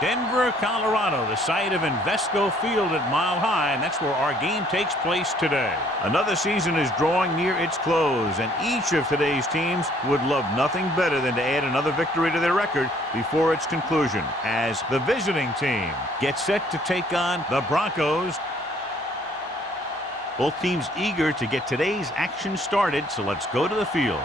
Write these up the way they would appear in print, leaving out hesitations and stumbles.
Denver, Colorado, the site of Invesco Field at Mile High, and that's where our game takes place today. Another season is drawing near its close, and each of today's teams would love nothing better than to add another victory to their record before its conclusion, as the visiting team gets set to take on the Broncos. Both teams eager to get today's action started, so let's go to the field.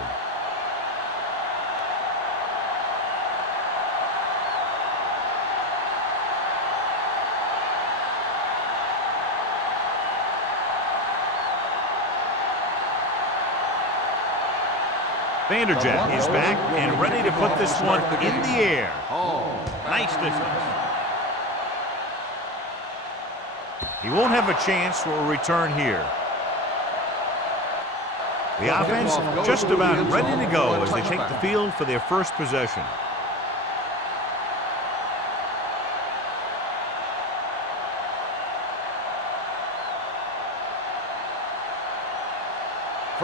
Vanderjet is back and ready to put this one in the air. Nice distance. He won't have a chance for a return here. The offense just about ready to go as they take the field for their first possession.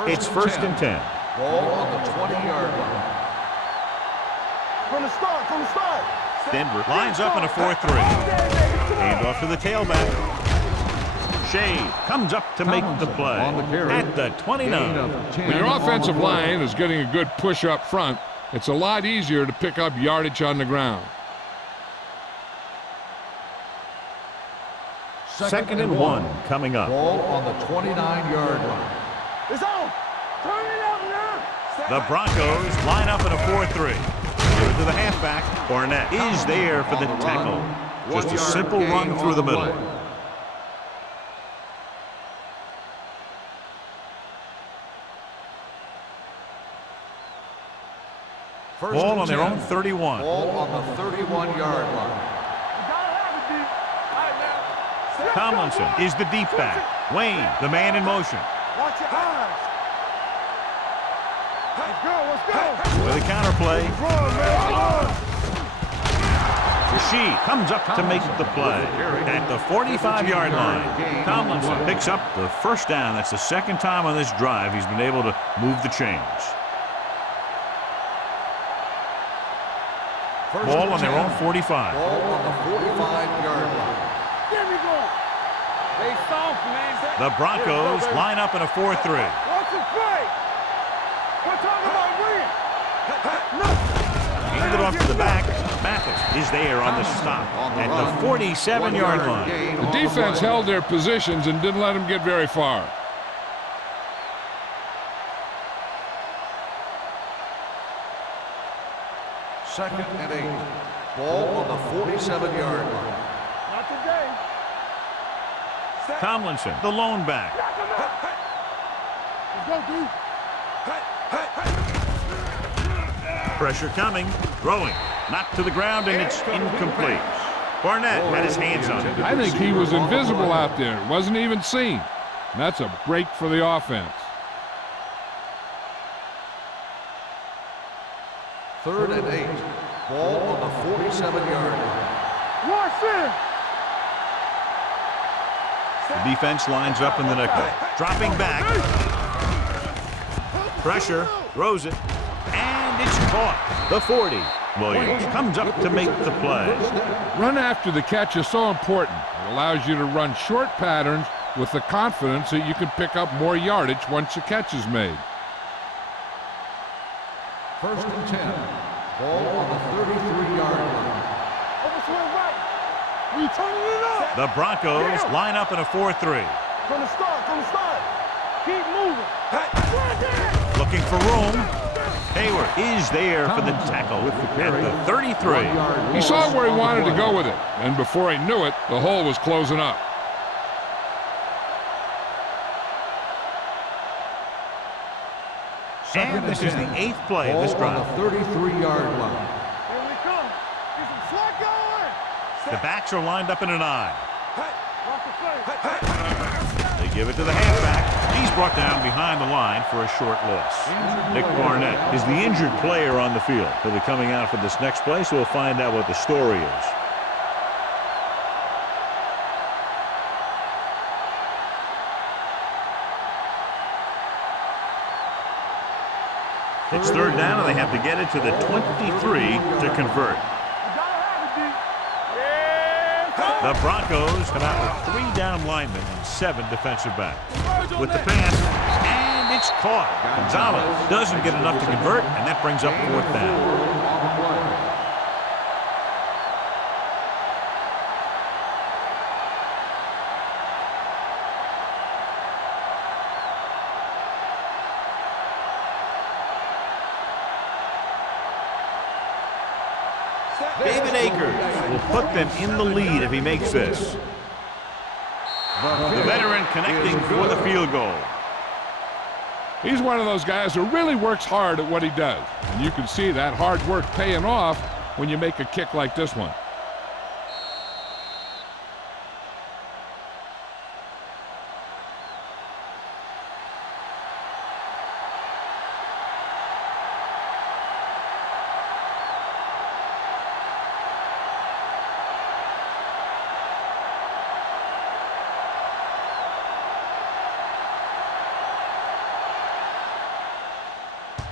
It's first and 10. Ball on the 20-yard line. From the start. Denver lines up in a 4-3. Hand off to the tailback. Shea comes up to make the play at the 29. When your offensive line is getting a good push up front, it's a lot easier to pick up yardage on the ground. Second and 1 coming up. Ball on the 29-yard line. It's on. Turn it up now. The Broncos line up in a 4-3. Give it to the halfback. Barnett is there for the tackle. Just a simple run through the middle. Ball on their own 31. Ball on the 31-yard line. Tomlinson is the deep back. Wayne, the man in motion. Watch your eyes. Let's go. With a counterplay. Rashid comes up to make the play at the 45-yard line. Tomlinson picks up the first down. That's the second time on this drive he's been able to move the chains. Ball on their own 45. Ball on the 45-yard line. Give me going. They soft, man. The Broncos line up in a 4-3. Watch it play. We're talking about win. Hand it off to the back. Mathis is there on the stop at the 47-yard line. The defense held their positions and didn't let them get very far. Second and 8. Ball on the 47-yard line. Not today. Tomlinson, the lone back. Let's go, dude. Pressure coming. Throwing. Knocked to the ground, and it's incomplete. Barnett had his hands on it. I think he was invisible out there. Wasn't even seen. And that's a break for the offense. Third and 8. Ball on the 47-yard line. Watch it. The defense lines up in the nickel. Dropping back. Pressure. Throws it. And it's caught. The 40. Williams comes up to make the play. Run after the catch is so important. It allows you to run short patterns with the confidence that you can pick up more yardage once the catch is made. First and 10. Ball on the 33-yard line. Overswing right. We turning it up. The Broncos line up in a 4-3. From the start. Keep moving. Looking for room. Hayward is there for the tackle at the 33. He saw where he wanted to go with it, and before he knew it, the hole was closing up. And this is the 8th play of this drive. On the 33-yard line. Here we come. Get some slack going. The backs are lined up in an I. Watch the play. They give it to the halfback. He's brought down behind the line for a short loss. Nick Barnett is the injured player on the field. He'll be coming out for this next play, so we'll find out what the story is. It's third down, and they have to get it to the 23 to convert. You gotta have it, D. The Broncos come out with 3 down linemen and 7 defensive backs. With the pass, and it's caught. Gonzalez doesn't get enough to convert, and that brings up 4th down. David Akers will put them in the lead if he makes this. The veteran connecting for the field goal. He's one of those guys who really works hard at what he does. And you can see that hard work paying off when you make a kick like this one.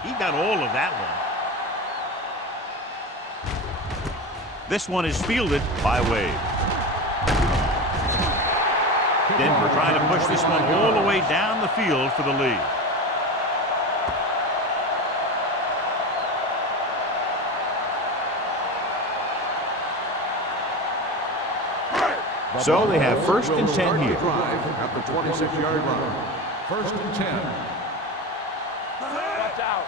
He got all of that one. This one is fielded by Wade. Denver trying to push this one all the way down the field for the lead. So they have 1st and 10 here. At the 26-yard line. 1st and 10. Watch out.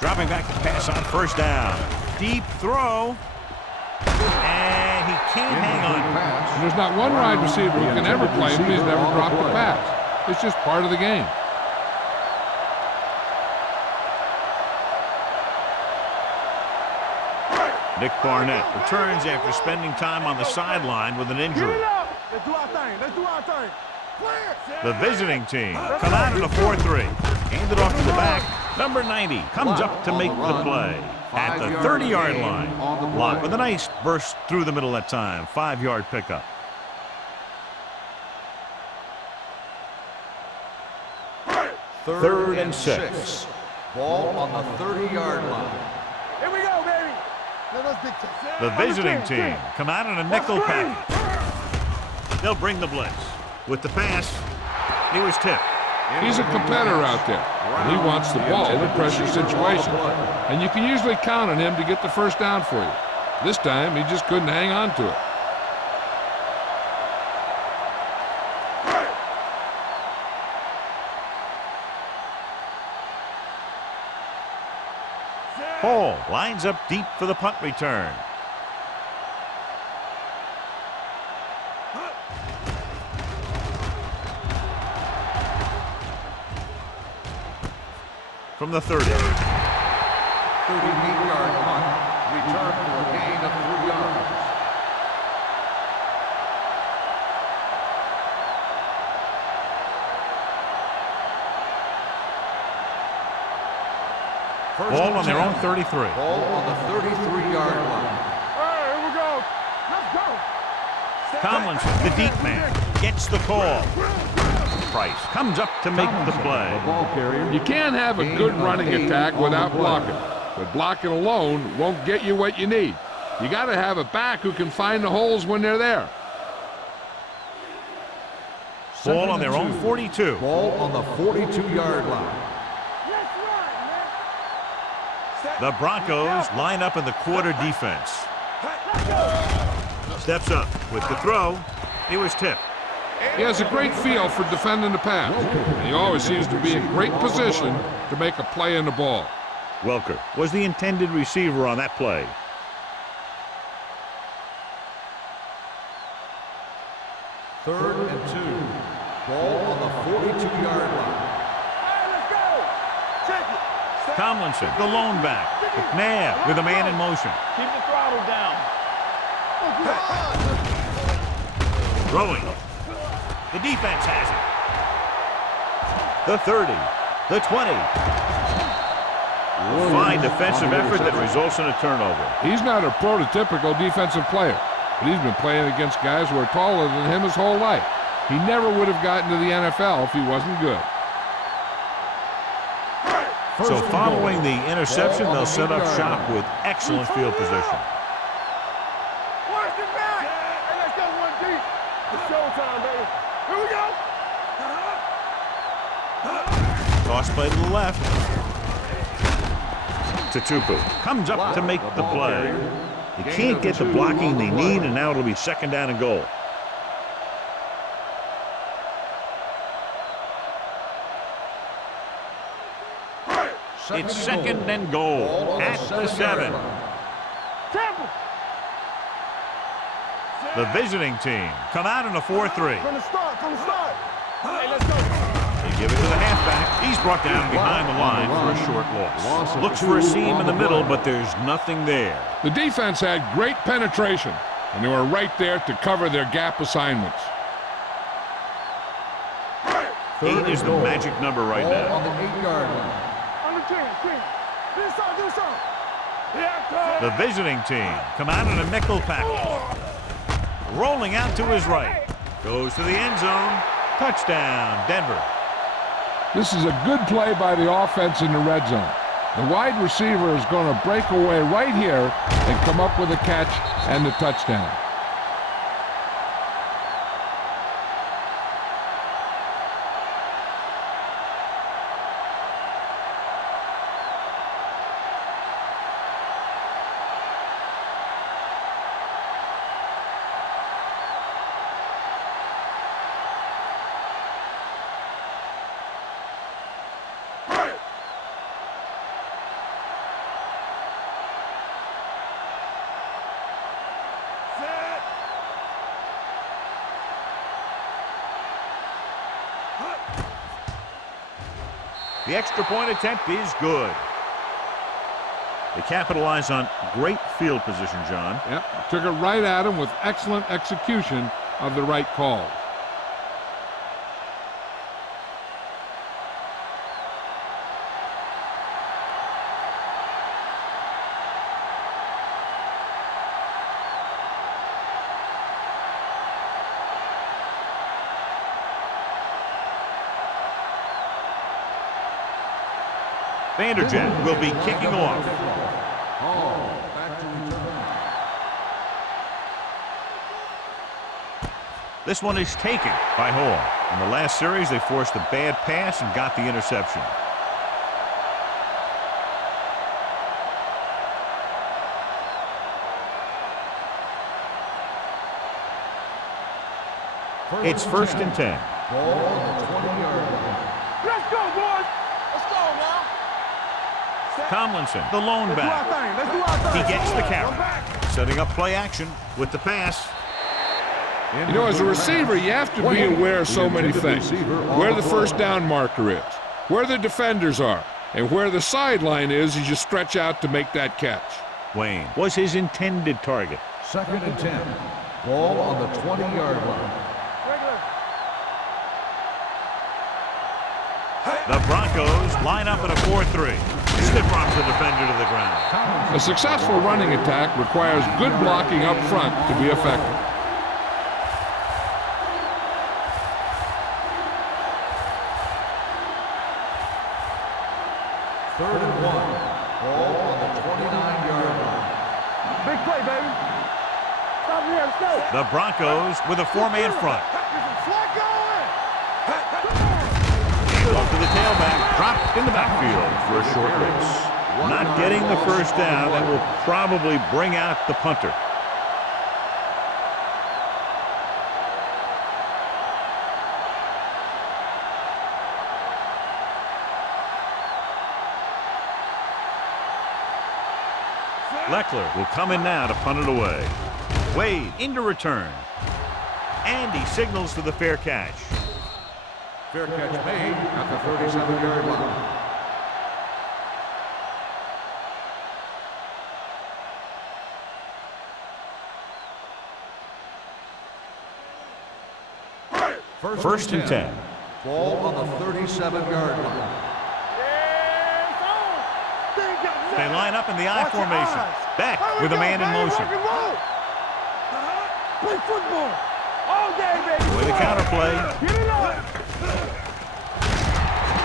Dropping back to pass on 1st down. Deep throw. And he can't hang on. And there's not one wide receiver who can ever play him. He's never dropped a pass. It's just part of the game. Nick Barnett returns after spending time on the sideline with an injury. Let's do our thing. Let's do our thing. The visiting team come out in a 4-3. Hand it off to the back. Number 90 comes up to make the play at the 30-yard line. Block with a nice burst through the middle that time. 5-yard pickup. Third and 6. Ball on the 30-yard line. Here we go, baby. The visiting team come out in a nickel package. They'll bring the blitz. With the pass, he was tipped. He's a competitor out there, and he wants the ball in pressure situations. And you can usually count on him to get the 1st down for you. This time, he just couldn't hang on to it. Hall lines up deep for the punt return. From the 30. 38-yard punt. Return for a gain of 3 yards. Ball on their own 33. Ball on the 33-yard line. All right, here we go. Let's go. Tomlinson, the deep man, gets the call. Price comes up to make the play. You can't have a good running attack without blocking. But blocking alone won't get you what you need. You got to have a back who can find the holes when they're there. Ball on their own 42. Ball on the 42-yard line. The Broncos line up in the quarter defense. Steps up with the throw. He was tipped. He has a great feel for defending the pass. And he always seems to be in great position to make a play in the ball. Welker was the intended receiver on that play. Third and 2. Ball on the 42-yard line. Hey, let's go. Check it. Tomlinson, the lone back. McNabb with a man in motion. Keep the throttle down. Throwing. The defense has it. The 30. The 20. Fine defensive effort that results in a turnover. He's not a prototypical defensive player, but he's been playing against guys who are taller than him his whole life. He never would have gotten to the NFL if he wasn't good. So following the interception, they'll set up shop with excellent field position. time, baby. Here we go. Toss play to the left. Tutupu comes up to make the play. They can't get the blocking they need, and now it'll be second down and goal. It's second and goal at the 7. The visiting team come out in a 4-3. From the start, Hey, let's go. They give it to the halfback. He's brought down behind the line for a short loss. Looks for a seam in the middle, but there's nothing there. The defense had great penetration, and they were right there to cover their gap assignments. 8 is the magic number right now. On the 8-yard line. On the 10. Do something. The visiting team come out in a nickel package. Rolling out to his right. Goes to the end zone. Touchdown, Denver. This is a good play by the offense in the red zone. The wide receiver is going to break away right here and come up with a catch and the touchdown. The extra point attempt is good. They capitalize on great field position, John. Yep, took it right at him with excellent execution of the right call. Vanderjet will be kicking off. This one is taken by Hall. In the last series, they forced a bad pass and got the interception. It's first and 10. Ball on the 20-yard line. Let's go, boys. Let's go now. Tomlinson, the lone back. Let's do our thing. He gets the carry. Setting up play action with the pass. You know, as a receiver, you have to be aware of so many things. Where the first down marker is, where the defenders are, and where the sideline is as you stretch out to make that catch. Wayne was his intended target. Second and 10. Ball on the 20-yard line. The Broncos line up in a 4-3. Stiff arms the defender to the ground. A successful running attack requires good blocking up front to be effective. Third and 1. Ball on the 29-yard line. Big play, baby. Stop here. Let's go. The Broncos with a 4-man front. Off to the tailback, dropped in the backfield for a short race. Not getting the first down. That will probably bring out the punter. Leckler will come in now to punt it away. Wade into return. And he signals for the fair catch. Fair catch made at the 37-yard line. First and 10. Ball on the 37-yard line. They line up in the I formation. Beck with a man in motion. Play football. All day, baby. With a counterplay. Get it up.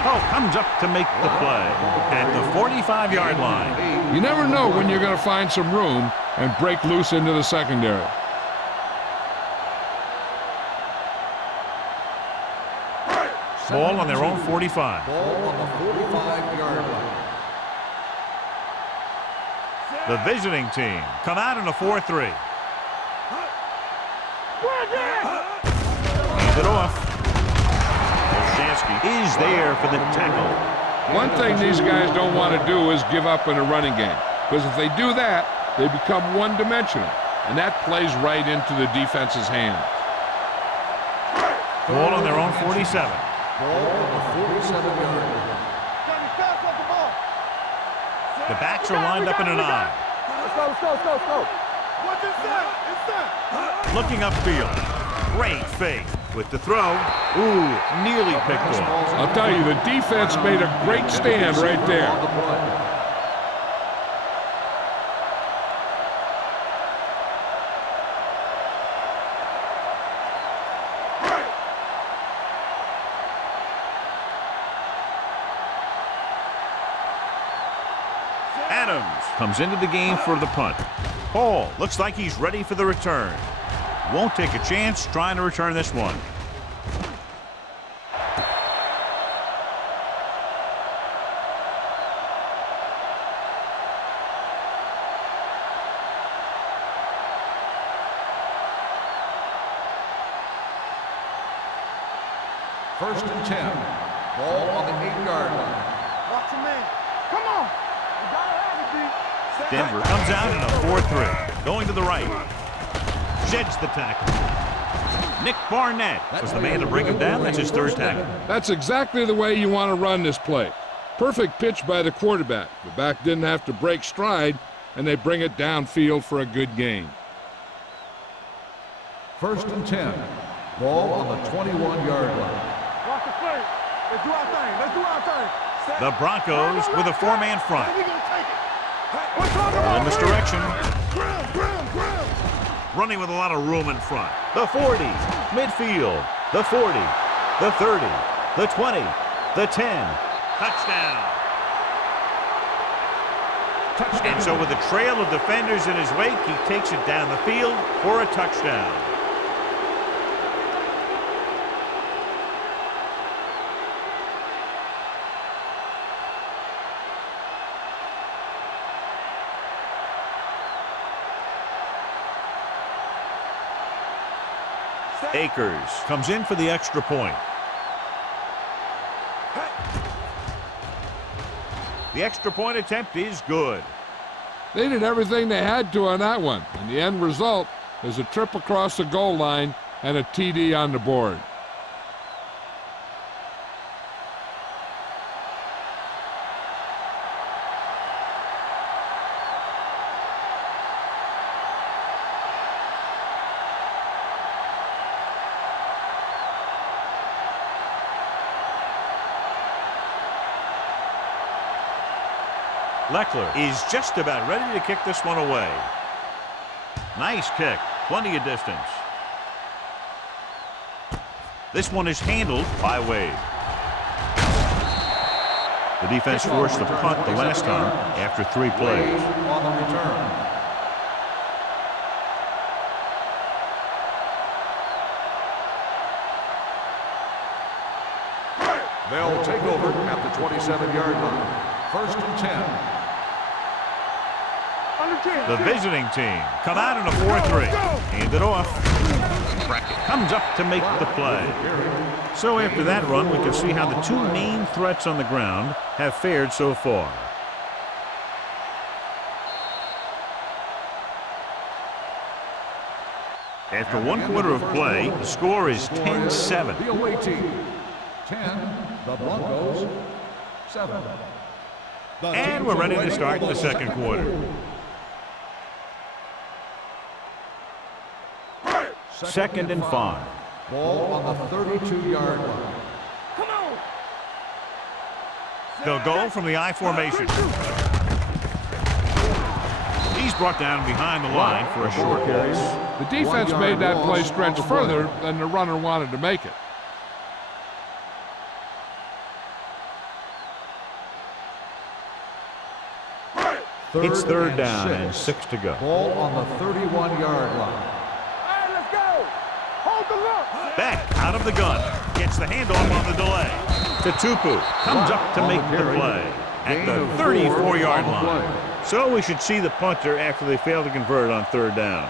Oh, comes up to make the play at the 45-yard line. You never know when you're going to find some room and break loose into the secondary. Ball on their own 45. Ball on the 45-yard line. The visiting team come out in a 4-3. Hands it off. Olshansky is there for the tackle. One thing these guys don't want to do is give up in a running game, because if they do that, they become one-dimensional, and that plays right into the defense's hands. Ball on their own 47. Ball on the 47-yard line. The backs are lined up in an I. Let's go. What's inside? Looking upfield. Great fake with the throw. Ooh, nearly picked off. I'll tell you, the defense made a great stand right there. Adams comes into the game for the punt. Hall looks like he's ready for the return. Won't take a chance trying to return this one. First and 10. Ball on the 8-yard line. Watch your man. Come on. You gotta have it, D. Denver comes out in a 4-3. Going to the right. Sheds the tackle. Nick Barnett was the man to bring him down. That's his third tackle. That's exactly the way you want to run this play. Perfect pitch by the quarterback. The back didn't have to break stride, and they bring it downfield for a good gain. First and 10. Ball on the 21-yard line. Watch the play. Let's do our thing. The Broncos with a four-man front. We're gonna take it. Ball in misdirection. Running with a lot of room in front. The 40, midfield, the 40, the 30, the 20, the 10. Touchdown. And so with a trail of defenders in his wake, he takes it down the field for a touchdown. Akers comes in for the extra point. The extra point attempt is good. They did everything they had to on that one, and the end result is a trip across the goal line and a TD on the board. Leckler is just about ready to kick this one away. Nice kick. Plenty of distance. This one is handled by Wade. The defense forced the punt the last time after 3 plays. On the return. They'll take over at the 27-yard line. First and 10. The visiting team come out in a 4-3. Hand it off. Brackett comes up to make the play. So after that run, we can see how the two main threats on the ground have fared so far. After 1 quarter of play, the score is 10-7. The away team, 10. The Broncos, 7. And we're ready to start the second quarter. Second and 5. Ball on the 32-yard line. Come on. They'll go from the I formation. He's brought down behind the line for a short loss. The defense made that play stretch further than the runner wanted to make it. It's third down and 6 to go. Ball on the 31-yard line. All right, let's go. Hold the look. Back out of the gun. Gets the handoff on the delay. Tupu comes up to make the play at the 34-yard line. So we should see the punter after they fail to convert on third down.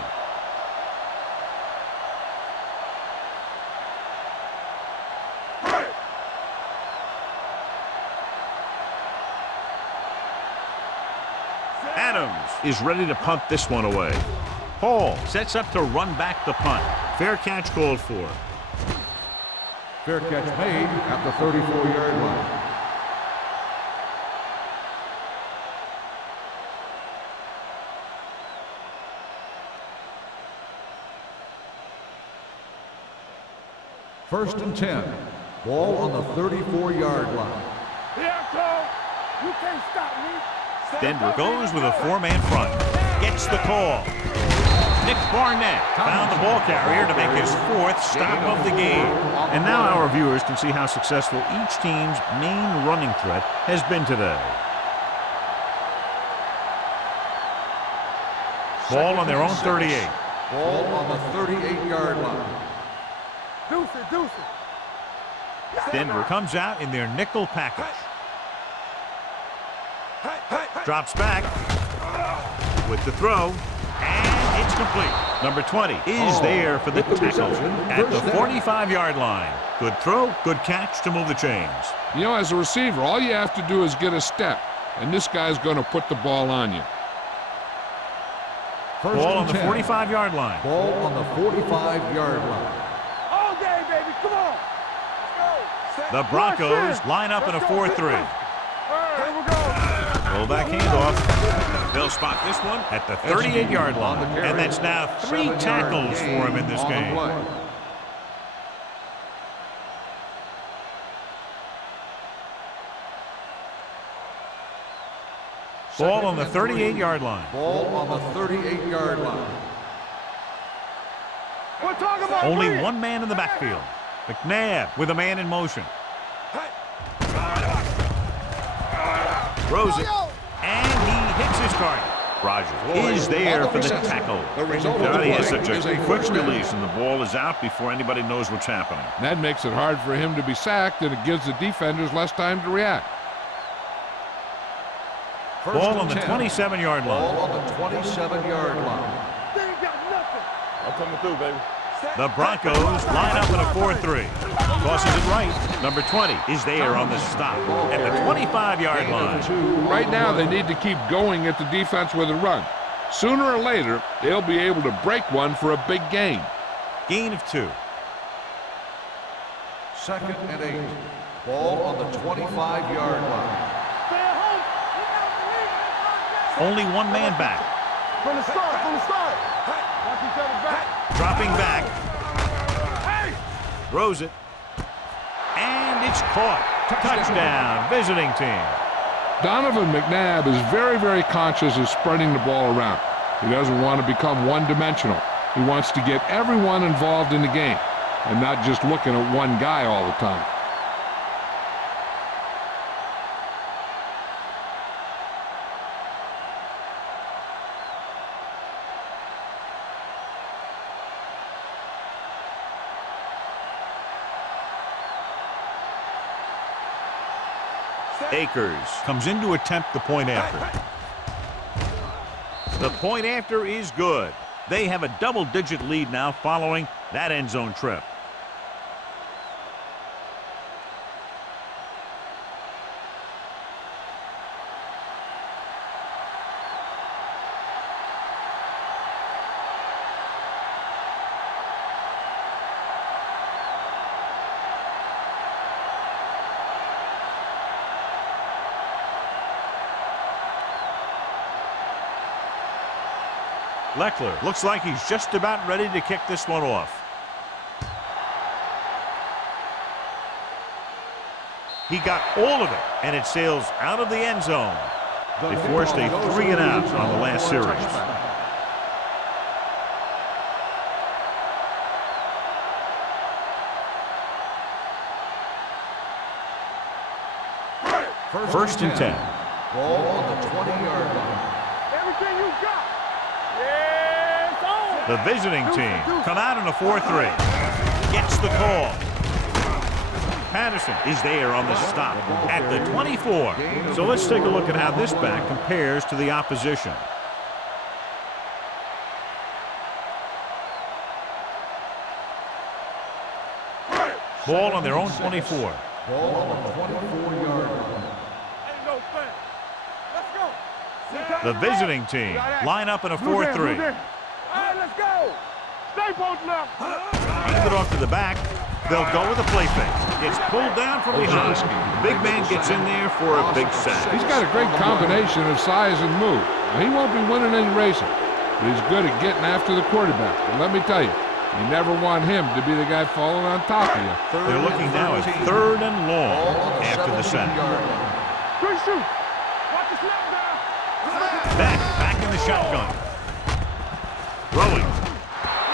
Adams is ready to punt this one away. Hall sets up to run back the punt. Fair catch called for. Fair catch made at the 34-yard line. First and 10. Ball on the 34-yard line. Here I go. You can't stop me. Denver goes with a four-man front. Gets the call. Nick Barnett found the ball carrier to make his fourth stop of the game. And now our viewers can see how successful each team's main running threat has been today. Ball on their own 38. Ball on the 38-yard line. Deuce it. Denver comes out in their nickel package. Drops back with the throw, and it's complete. Number 20 is there for the tackle at the 45-yard line. Good throw, good catch to move the chains. You know, as a receiver, all you have to do is get a step, and this guy's going to put the ball on you. Ball on the 45-yard line. Ball on the 45-yard line. All day, baby. Come on. Let's go. The Broncos line up in a 4-3. All right, here we go. Rollback handoff. They'll spot this one at the 38-yard line. And that's now 3 tackles for him in this game. Ball on the 38-yard line. Ball on the 38-yard line. We're talking about Only three. one man in the backfield. McNabb with a man in motion. Throws it, and he hits his target. Rogers is there for the tackle. He has such a quick release, and the ball is out before anybody knows what's happening. That makes it hard for him to be sacked, and it gives the defenders less time to react. Ball on the 27-yard line. Ball on the 27-yard line. They ain't got nothing. I'm coming through, baby. The Broncos line up in a 4-3. Tosses it right. Number 20 is there on the stop at the 25-yard line. Right now, they need to keep going at the defense with a run. Sooner or later, they'll be able to break one for a big gain. Gain of 2. Second and 8. Ball on the 25-yard line. Stay at home. Only one man back. From the start. Watch each other back. Dropping back. Hey! Throws it. And it's caught. Touchdown, visiting team. Donovan McNabb is very, very conscious of spreading the ball around. He doesn't want to become one-dimensional. He wants to get everyone involved in the game and not just looking at one guy all the time. Akers comes in to attempt the point after. The point after is good. They have a double-digit lead now following that end zone trip. Leckler looks like he's just about ready to kick this one off. He got all of it, and it sails out of the end zone. They forced a 3-and-out on the last series. First and 10. Ball on the 20-yard line. Everything you got. Yeah, it's on. The visiting team come out in a 4-3. Gets the call. Patterson is there on the stop at the 24. So let's take a look at how this back compares to the opposition. Ball on their own 24. Ball on the 24-yard line. Ain't no thing. Let's go. The visiting team line up in a 4-3. All right, let's go. Stay posted up. Hand it off to the back. They'll go with a play fake. Gets pulled down from behind. The big man gets in there for a big sack. He's got a great combination of size and move. Now, he won't be winning any races, but he's good at getting after the quarterback. And let me tell you, you never want him to be the guy falling on top of you. They're looking now at 3rd and long after the sack. Good shoot. Watch the snap down. Back in the shotgun. Throwing.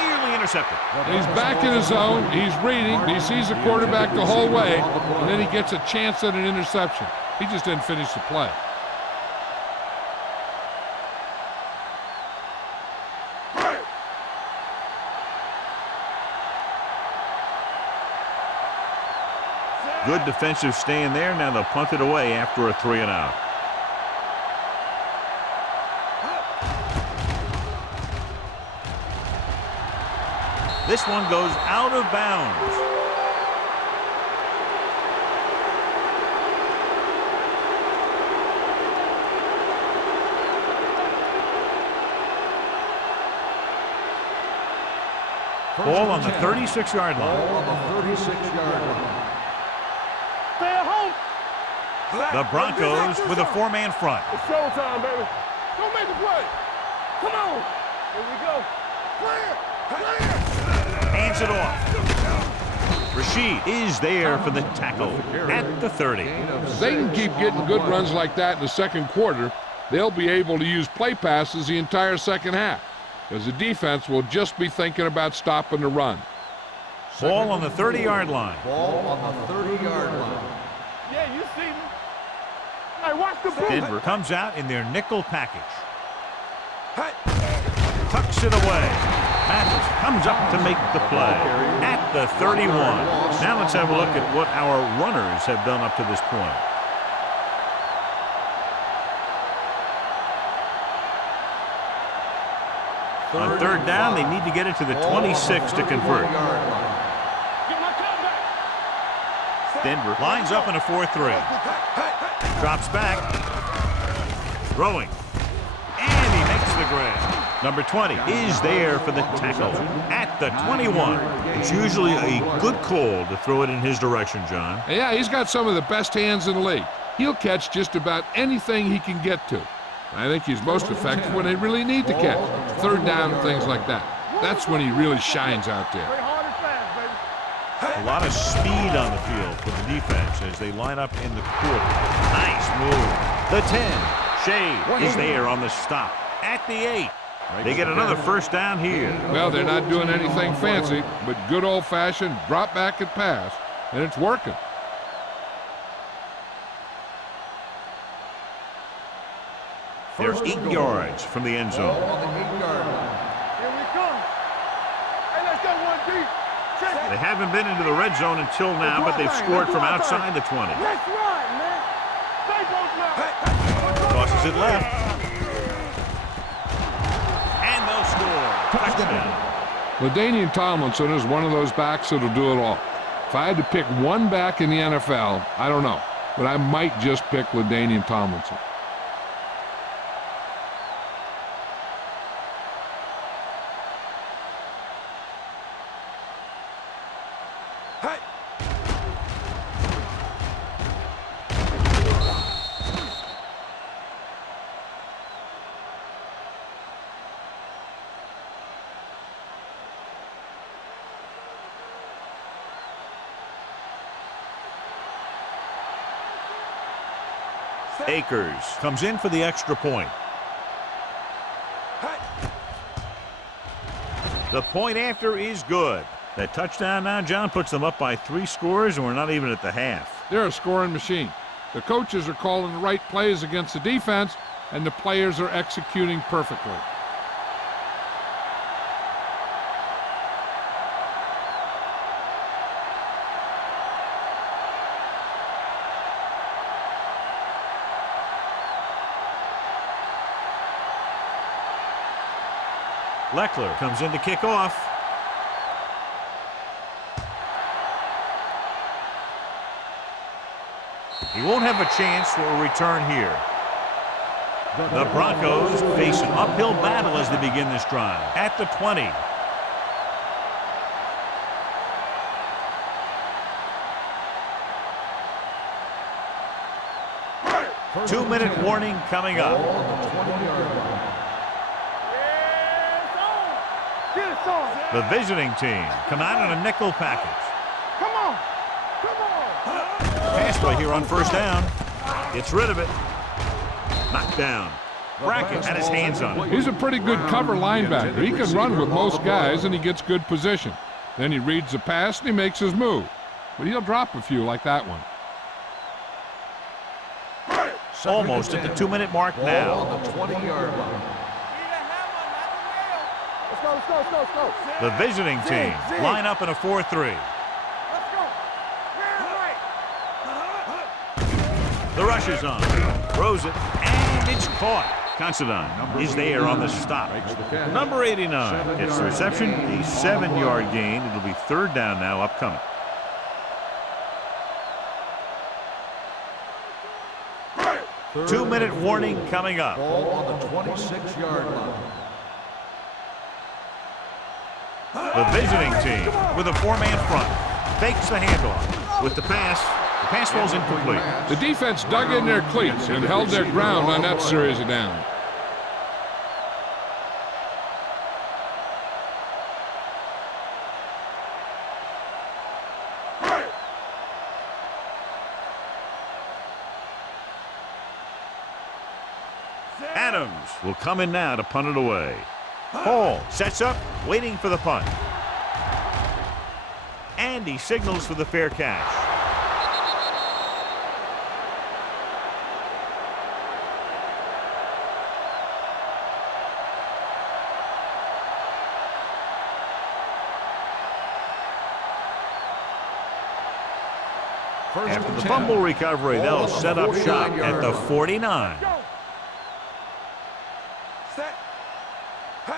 Nearly intercepted. He's back in his zone. He's reading. He sees the quarterback the whole way, and then he gets a chance at an interception. He just didn't finish the play. Good defensive stand there. Now they'll punt it away after a 3-and-out. This one goes out of bounds. Ball on the 36-yard line. Ball on the 36-yard line. Stay at home. The Broncos with a 4-man front. It's showtime, baby. Don't make the play. Come on. Here we go. Clear. Hands it off. Rashid is there for the tackle at the 30. If they can keep getting good runs like that in the second quarter, they'll be able to use play passes the entire second half, because the defense will just be thinking about stopping the run. Ball on the 30-yard line. Ball on the 30-yard line. Yeah, you see me. Hey, watch the ball. Denver comes out in their nickel package. Tucks it away. Mathis comes up to make the play at the 31. Now let's have a look at what our runners have done up to this point. On 3rd down, they need to get it to the 26 to convert. Denver lines up in a 4-3. Drops back. Throwing. And he makes the grab. Number 20 is there for the tackle at the 21. It's usually a good call to throw it in his direction, John. Yeah, he's got some of the best hands in the league. He'll catch just about anything he can get to. I think he's most effective when they really need to catch. 3rd down and things like that. That's when he really shines out there. A lot of speed on the field for the defense as they line up in the quarter. Nice move. The 10. Shea is there on the stop at the 8. They get another 1st down here. Well, they're not doing anything fancy, but good old-fashioned drop back and pass, and it's working. They're 8 yards from the end zone. Ball on the 8-yard line. Here we come. Hey, let's go 1 deep. Check They haven't been into the red zone until now, but they've scored from outside the 20. Let's run, man. Stay posted up. Tosses it left. And they'll score. Touchdown. LaDainian Tomlinson is one of those backs that'll do it all. If I had to pick one back in the NFL, I don't know, but I might just pick LaDainian Tomlinson. Akers comes in for the extra point. The point after is good. That touchdown now, John, puts them up by 3 scores, and we're not even at the half. They're a scoring machine. The coaches are calling the right plays against the defense, and the players are executing perfectly. Leckler comes in to kick off. He won't have a chance for a return here. The Broncos face an uphill battle as they begin this drive. At the 20. 2-minute warning coming up. The visiting team come out in a nickel package. Come on. Come on. Pass play here on first down. Gets rid of it. Knocked down. Brackett had his hands on it. He's a pretty good cover linebacker. He can run with most guys, and he gets good position. Then he reads the pass, and he makes his move. But he'll drop a few like that one. Almost at the 2-minute mark now. On the 20-yard line. Let's go. The visiting team line up in a 4-3. Let's go. Right. The rush is on. Throws it, and it's caught. Considine is there on the stop. Number 89 gets the reception, a 7-yard gain. It'll be third down now upcoming. Two-minute warning coming up. Ball on the 26-yard line. The visiting team with a 4-man front fakes the handoff. With the pass falls incomplete. The defense dug in their cleats and held their ground on that series of downs. Adams will come in now to punt it away. Hall sets up, waiting for the punt. And he signals for the fair catch. After the fumble recovery, they'll set up shop at the 49.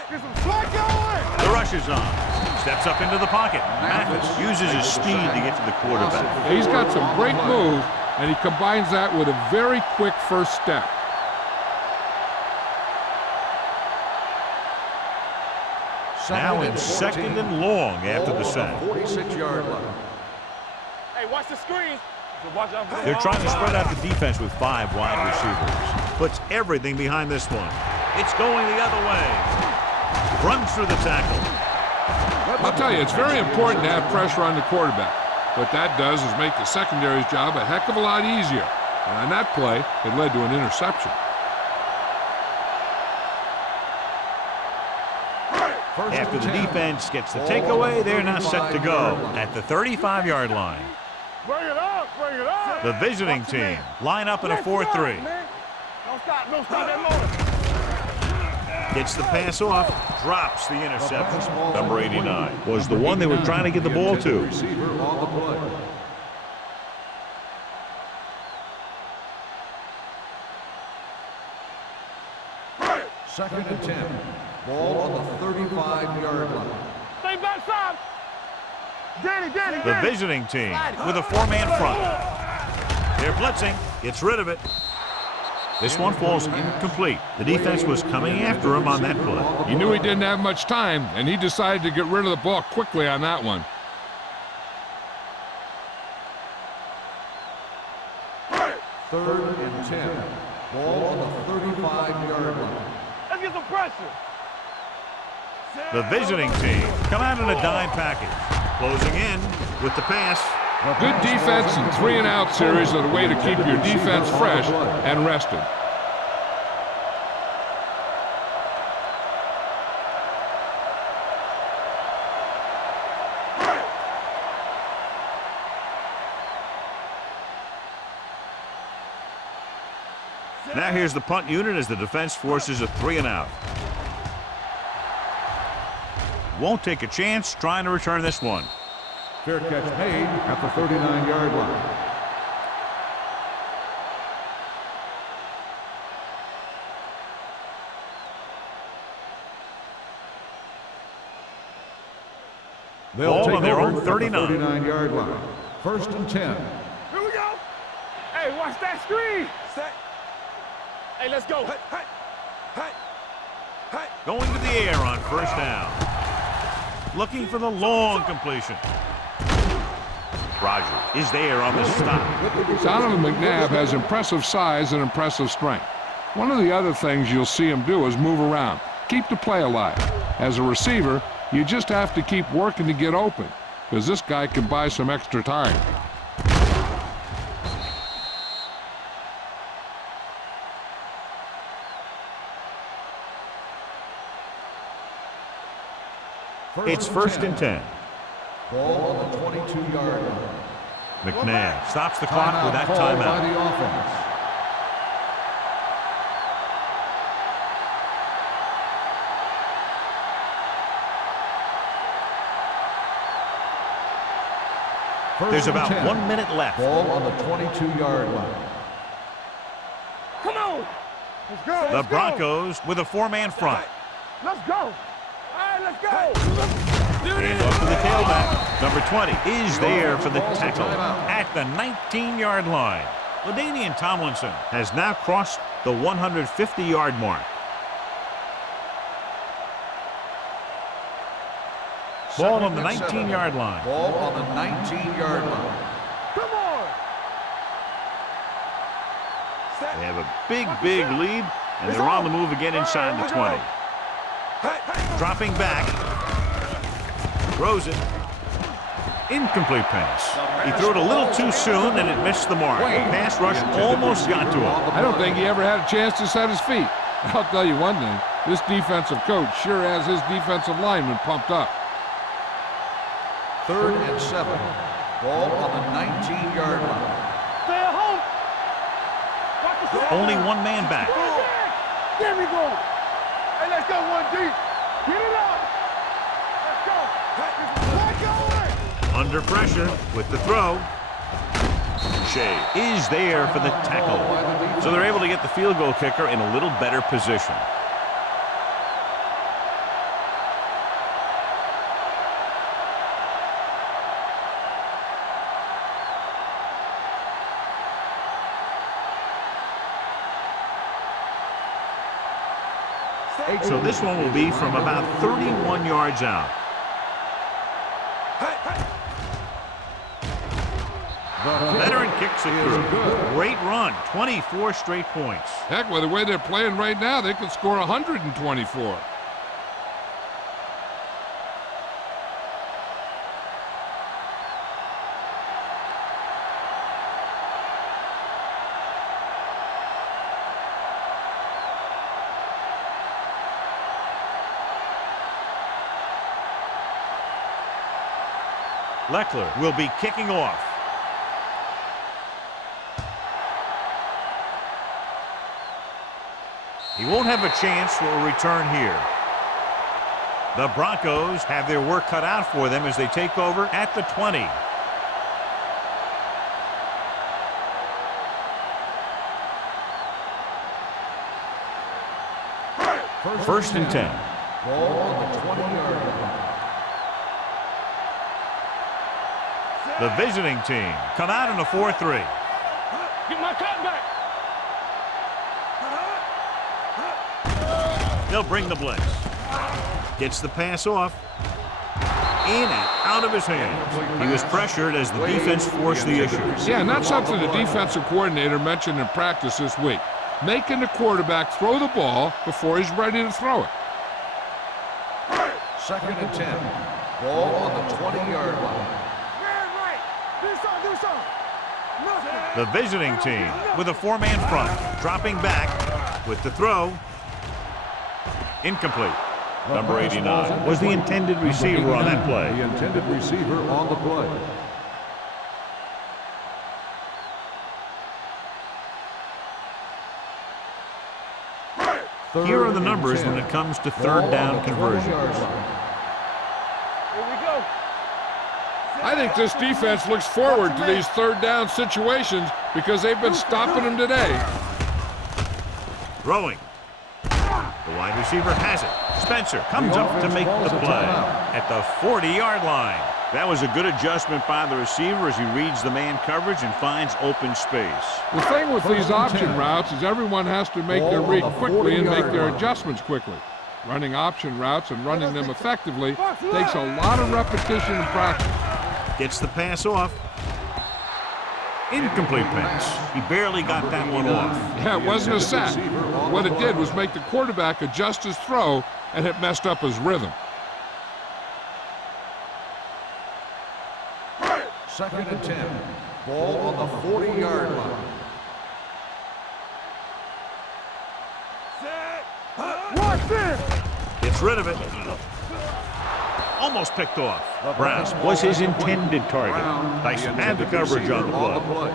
The rush is on. Steps up into the pocket. Mathis uses his speed to get to the quarterback. He's got some great moves, and he combines that with a very quick first step. Now in second and long after the sack. 46-yard line. Hey, watch the screen. They're trying to spread out the defense with 5 wide receivers. Puts everything behind this one. It's going the other way. Runs through the tackle. I'll tell you, it's very important to have pressure on the quarterback. What that does is make the secondary's job a heck of a lot easier. And on that play, it led to an interception. After the defense gets the takeaway, they're now set to go at the 35-yard line. Bring it up. The visiting team line up in a 4-3. Don't stop that motor. Gets the pass off, drops the interception. Number 89 was the one they were trying to get the ball to. Receiver on the play. Second and 10. Ball on the 35-yard line. Stay backside. Danny. The visiting team with a 4-man front. They're blitzing. Gets rid of it. This one falls incomplete. The defense was coming after him on that play. He knew he didn't have much time, and he decided to get rid of the ball quickly on that one. Third and 10. Ball on the 35-yard line. Let's get some pressure. The visiting team come out in a dime package. Closing in with the pass. Good defense and 3-and-out series are the way to keep your defense fresh and rested. Now here's the punt unit as the defense forces a 3-and-out. Won't take a chance trying to return this one. Fair catch made at the 39-yard line. They'll Ball take on their over own at the 39. 39-yard line. First and 10. Here we go. Hey, watch that screen. Set. Hey, let's go. Hey, hey, hey, hey. Going to the air on first down. Looking for the long completion. Rogers is there on the stop. Donovan McNabb has impressive size and impressive strength. One of the other things you'll see him do is move around, keep the play alive. As a receiver, you just have to keep working to get open, because this guy can buy some extra time. It's first and 10. Ball on the 22-yard line. McNabb stops the clock with that Called by timeout. the offense. There's about 1 minute left. Ball on the 22-yard line. Come on. Let's go. The Broncos with a four-man front. Let's go. All right, let's go. Hand off to the tailback. Number 20 is there for the tackle at the 19-yard line. LaDainian Tomlinson has now crossed the 150-yard mark. Ball on the 19-yard line. Ball on the 19-yard line. Come on. They have a big lead, and they're on the move again inside the 20. Dropping back. Throws it. Incomplete pass. He threw it a little too soon, and it missed the mark. The pass rush almost got to him. I don't think he ever had a chance to set his feet. I'll tell you one thing, this defensive coach sure has his defensive lineman pumped up. 3rd and 7. Ball on the 19-yard line. Stay at home. Watch the shot. Only one man back. There we go. Hey, let's go one deep. Get it up. Let's go. Let's go. Under pressure with the throw. Shea is there for the tackle. So they're able to get the field goal kicker in a little better position. So this one will be from about 31 yards out. Veteran kicks it through. Great run. 24 straight points. Heck, with the way they're playing right now, they could score 124. Leckler will be kicking off. He won't have a chance for a return here. The Broncos have their work cut out for them as they take over at the 20. First and 10. Ball on the 20-yard line. The visiting team come out in a 4-3. Get my cut back. They'll bring the blitz. Gets the pass off. In and out of his hands. He was pressured as the defense forced the issue. Yeah, and that's something the defensive coordinator mentioned in practice this week. Making the quarterback throw the ball before he's ready to throw it. 2nd and 10. Ball on the 20-yard line. The visiting team with a four-man front. Dropping back with the throw. Incomplete. Number 89 was the intended receiver on that play. The intended receiver on the play. Here are the numbers when it comes to third down conversions. Here we go. I think this defense looks forward to these third down situations because they've been stopping them today. Throwing. The wide receiver has it. Spencer comes up to make the play at the 40-yard line. That was a good adjustment by the receiver as he reads the man coverage and finds open space. The thing with these option routes is everyone has to make their read quickly and make their adjustments quickly. Running option routes and running them effectively takes a lot of repetition and practice. Gets the pass off. Incomplete pass. He barely got that one off. Yeah, it wasn't a sack. What it did was make the quarterback adjust his throw, and it messed up his rhythm. Second and 10. Ball on the 40-yard line. Watch this! Gets rid of it. Almost picked off. Brown was his intended target. Dyson had the coverage on the play.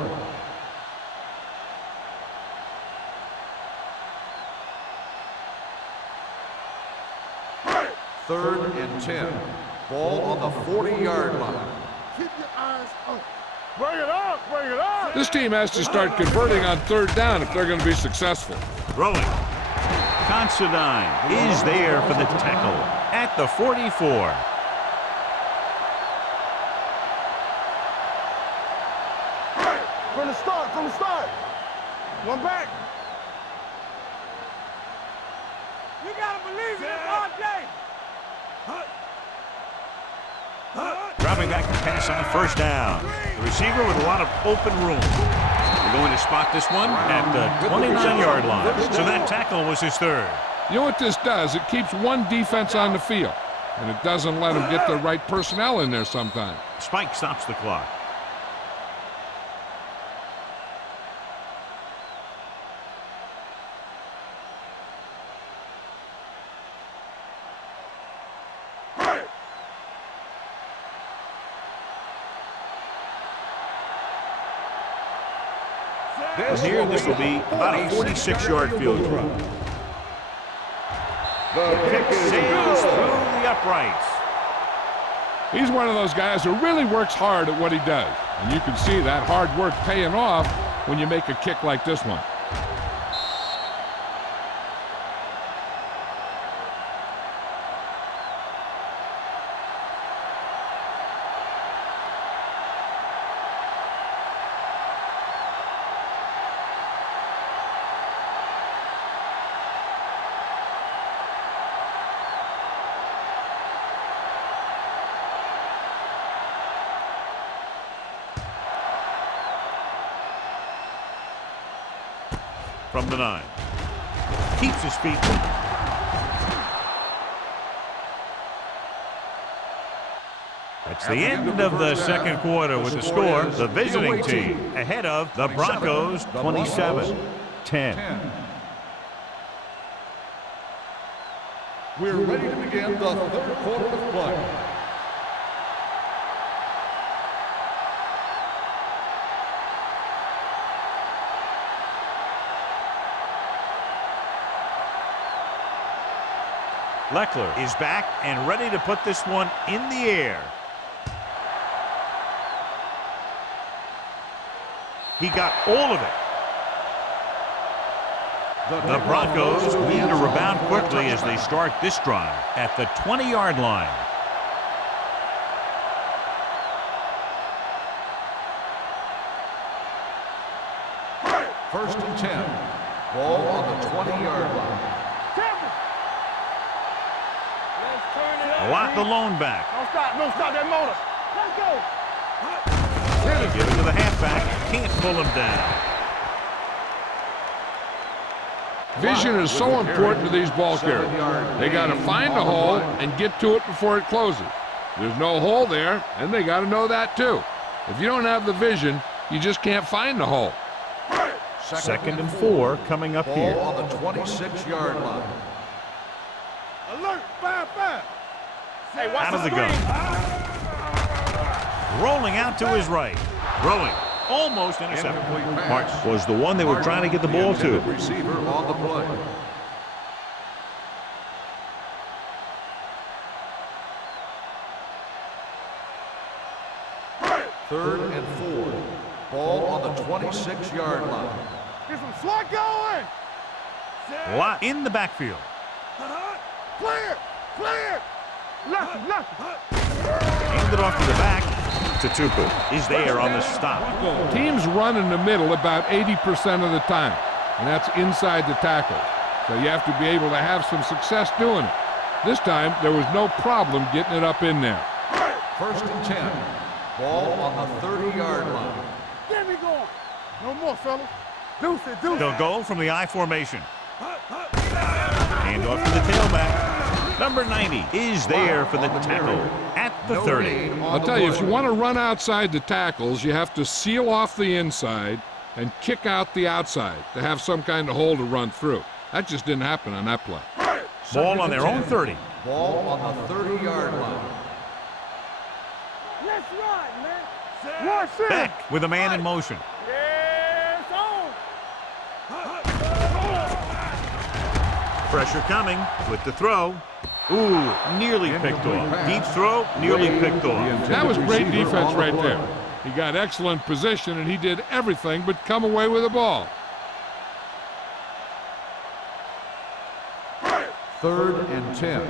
Third and 10. Ball on the 40-yard line. Keep your eyes up. Bring it up, bring it up. This team has to start converting on third down if they're going to be successful. Throwing. Considine is there for the tackle at the 44. From the start, from the start. One back. You gotta believe it all day. Dropping back to pass on first down. The receiver with a lot of open room. They're going to spot this one at the 29-yard line. So that tackle was his third. You know what this does? It keeps one defense on the field, and it doesn't let them get the right personnel in there sometimes. Spike stops the clock. From here, this will be about a 46-yard field goal. The kick sails through the uprights. He's one of those guys who really works hard at what he does. And you can see that hard work paying off when you make a kick like this one. From the 9. Keeps his feet. That's the end of the second quarter with the score. The visiting team ahead of the Broncos 27-10. We're ready to begin the third quarter of play. Leckler is back and ready to put this one in the air. He got all of it. The Broncos need to rebound quickly as they start this drive at the 20-yard line. First and 10. Ball on the 20-yard line. Lock the lone back. Don't stop that motor. Let's go. Give it to the halfback. Can't pull him down. Vision is so important to these ball carriers. They got to find a hole and get to it before it closes. There's no hole there, and they got to know that too. If you don't have the vision, you just can't find the hole. Second and 4 coming up here. Ball on the 26-yard line. Alert, 5-5. Hey, Out of the gun. Rolling out to his right. Throwing. Almost intercepted. Martin was the one they were trying to get the ball to. Receiver on the play. Third and 4. Ball on the 26-yard line. Get some swat going. Lot in the backfield. Clear. Clear! Lucky, lucky. Handed off to the back. Tupu is there on the stop. Teams run in the middle about 80% of the time, and that's inside the tackle. So you have to be able to have some success doing it. This time, there was no problem getting it up in there. First and 10. Ball on the 30-yard line. Get me going. No more, fellas. Deuce it, deuce it. They'll go from the I formation. Hand off to the tailback. Number 90 is there for the tackle at the 30. I'll tell you, if you want to run outside the tackles, you have to seal off the inside and kick out the outside to have some kind of hole to run through. That just didn't happen on that play. Ball on their own 30. Ball on the 30-yard line. Let's ride, man. Watch this. Beck with a man in motion. Yes, on. Pressure coming with the throw. Ooh, nearly picked off. Deep throw, nearly picked off. That was great defense right there. He got excellent position, and he did everything but come away with the ball. Third and 10.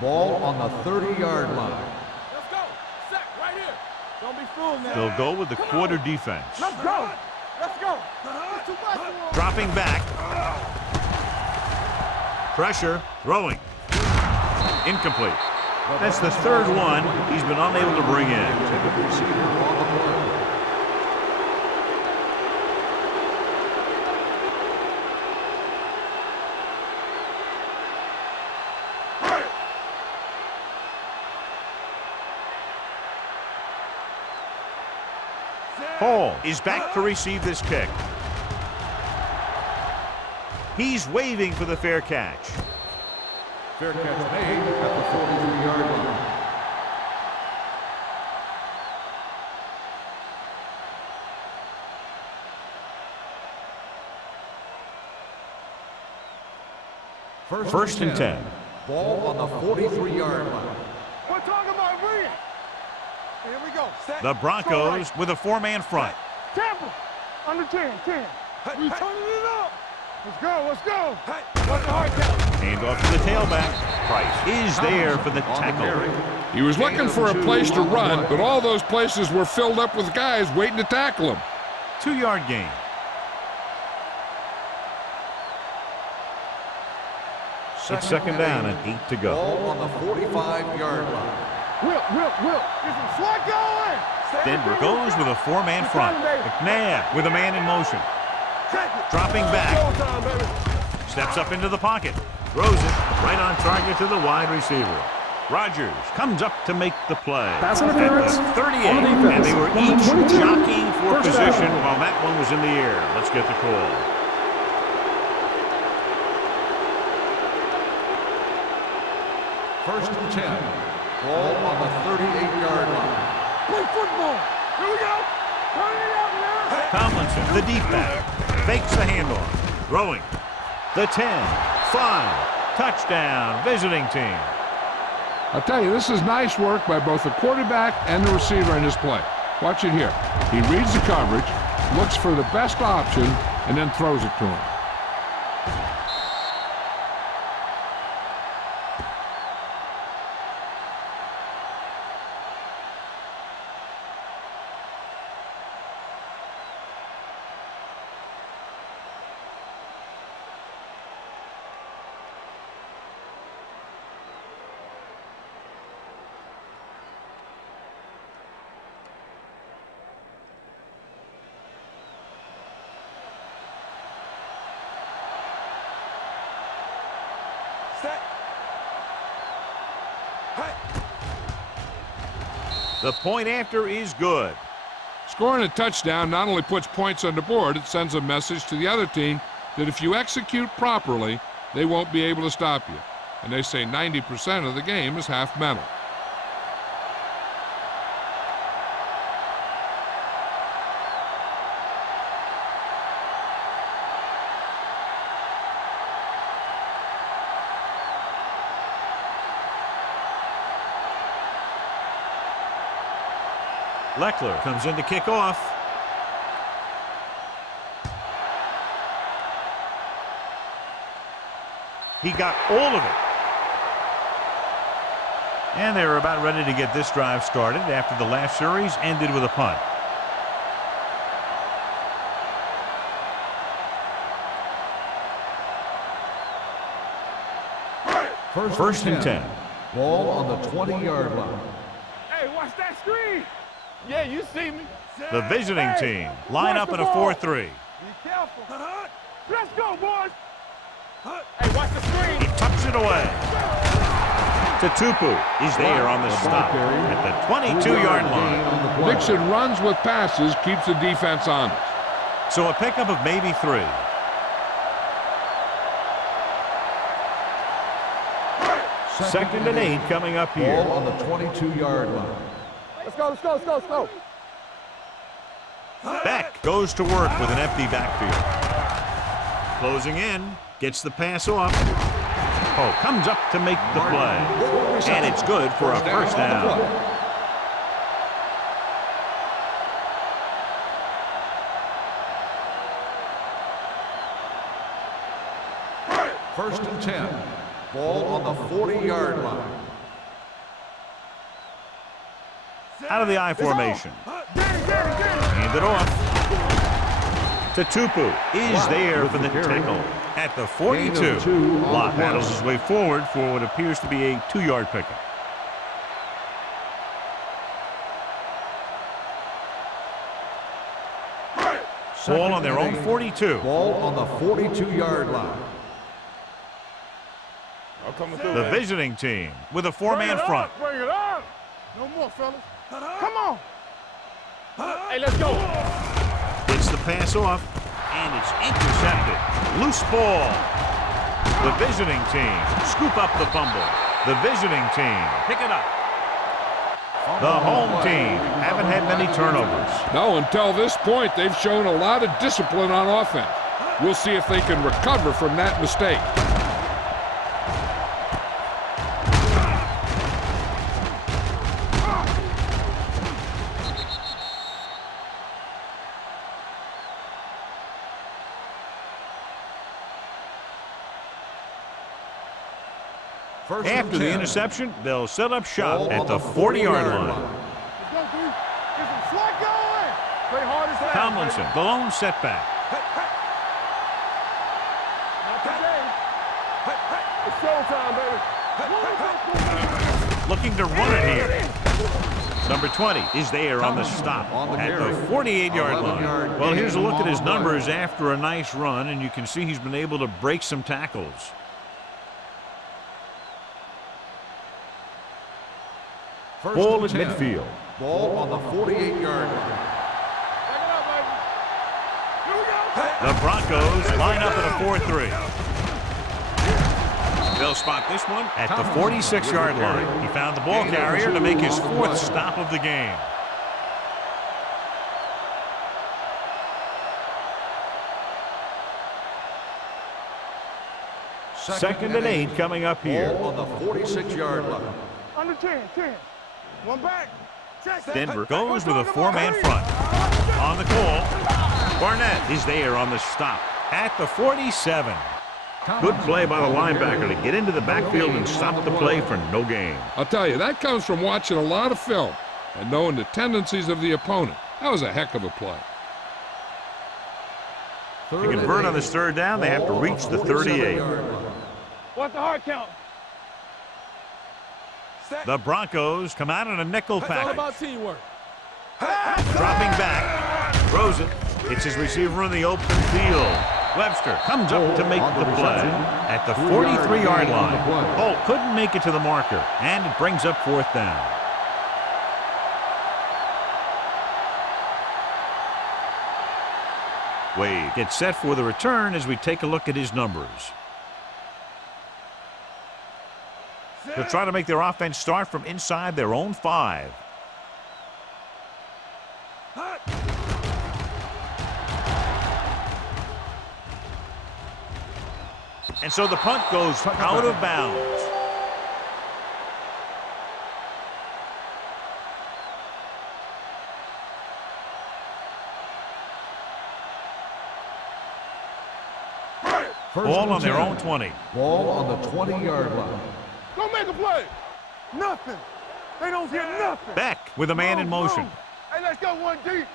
Ball on the 30-yard line. Let's go. Sack right here. Don't be fooled now. They'll go with the quarter defense. Let's go. Let's go. It's too much for him. Dropping back. Pressure, throwing. Incomplete. That's the third one he's been unable to bring in. Hall is back to receive this kick. He's waving for the fair catch. Fair catch made at the 43-yard line. First and 10. Ball on the 43-yard line. We're talking about reading. Here we go. Set. The Broncos with a four-man front. Tampa. Under 10, 10. We turning it up. Let's go, let's go. What's the hard count? Hand off to the tailback. Price is there for the tackle. He was looking for a place to run, but all those places were filled up with guys waiting to tackle him. 2-yard gain. It's second down and 8 to go. Ball on the 45-yard line. Will. Is it slot going? Denver goes with a four-man front. McNabb with a man in motion. Dropping back. Steps up into the pocket. Throws it right on target to the wide receiver. Rodgers comes up to make the play. Pass interference At the 38. on the defense. And they were Number each 22. jockeying for First position down. while that one was in the air. Let's get the call. First and 10. Ball on the 38-yard line. Play football. Here we go. Turn it up now. Tomlinson, the deep back, fakes the handoff. Throwing. The 10, 5, touchdown, visiting team. I'll tell you, this is nice work by both the quarterback and the receiver in his play. Watch it here. He reads the coverage, looks for the best option, and then throws it to him. The point after is good. Scoring a touchdown not only puts points on the board, it sends a message to the other team that if you execute properly, they won't be able to stop you. And they say 90% of the game is half mental. Leckler comes in to kick off. He got all of it. And they're about ready to get this drive started after the last series ended with a punt. First and 10. Ball on the 20-yard line. Hey, watch that screen. Yeah, you see me. The visiting team line up in a 4-3. Be careful. Let's go, boys. Hey, watch the screen. He tucks it away. Tatupu is there on the stop at the 22-yard line. Nixon runs with passes, keeps the defense honest. So a pickup of maybe 3. Second and 8 coming up here. Ball on the 22-yard line. Let's go, let's go, let's go, let's go. Beck goes to work with an empty backfield. Closing in, gets the pass off. Oh, comes up to make the play. And it's good for a first down. First and 10. Ball on the 40-yard line. Out of the I formation. Hand it off. Tatupu is there for the tackle at the 42. Lott battles his way forward for what appears to be a 2-yard pickup. Ball on their own 42. Ball on the 42-yard line. The visiting team with a 4-man front. Bring it up. No more, fellas. Come on. Hey, let's go. Gets the pass off, and it's intercepted. Loose ball. The visiting team scoop up the fumble. The visiting team pick it up. The home team haven't had many turnovers. No, until this point, they've shown a lot of discipline on offense. We'll see if they can recover from that mistake. After the interception, they'll set up shop at the 40-yard line. Let's go, dude. Get some slug going. Play hard as hell. Tomlinson, the lone setback. It's showtime, baby. Looking to run it here. Number 20 is there on the stop at the 48-yard line. Well, here's a look at his numbers after a nice run, and you can see he's been able to break some tackles. Ball at midfield. Ball on the 48-yard line. Back it up, baby. Here we go. The Broncos line up in a 4-3. They'll spot this one at the 46-yard line. He found the ball carrier to make his 4th stop of the game. Second and 8 coming up here. Ball on the 46-yard line. Under 10. One back. Check. Denver goes with a 4-man front. On the call, Barnett is there on the stop at the 47. Good play by the linebacker to get into the backfield and stop the play for no gain. I'll tell you, that comes from watching a lot of film and knowing the tendencies of the opponent. That was a heck of a play. To convert on this 3rd down, they have to reach the 38. What's the hard count? The Broncos come out in a nickel It's all package. about teamwork. Dropping back, throws it. It's his receiver in the open field. Webster comes up to make the play at the 43-yard line. Holt couldn't make it to the marker, and it brings up 4th down. Wade gets set for the return as we take a look at his numbers. They'll try to make their offense start from inside their own 5. And so the punt goes out of bounds. Ball on their own 20. Ball on the 20-yard line. Go make a play. Nothing. They don't get nothing. Beck with a man in motion. Hey, let's go one deep.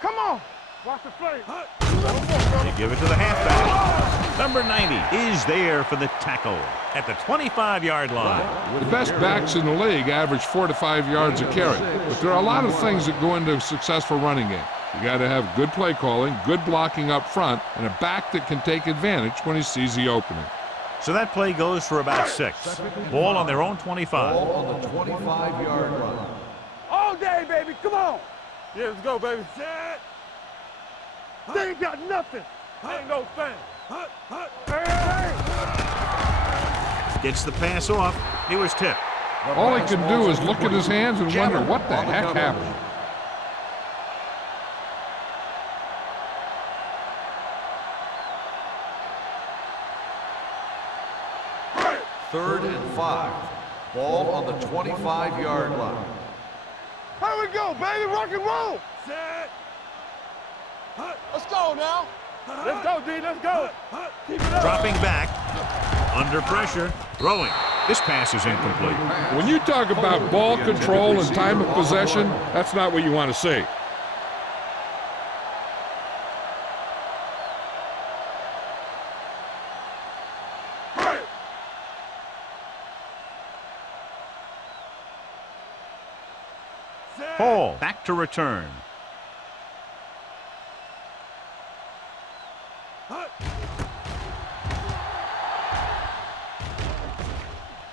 Come on. Watch the play. They give it to the halfback. Number 90 is there for the tackle at the 25-yard line. The best backs in the league average 4 to 5 yards a carry, but there are a lot of things that go into a successful running game. You got to have good play calling, good blocking up front, and a back that can take advantage when he sees the opening. So that play goes for about 6. Ball on their own 25. Ball on the 25-yard line. All day, baby. Come on. Yeah, let's go, baby. Set. They ain't got nothing. Ain't no thing. Hey. Gets the pass off. It was tipped. All he can do is look at his hands and wonder what the heck happened. Third and 5. Ball on the 25-yard line. Here we go, baby. Rock and roll. Set. Let's go now. Let's go, D. Let's go. Keep it up. Dropping back. Under pressure. Throwing. This pass is incomplete. When you talk about ball control and time of possession, that's not what you want to see. Hall back to return.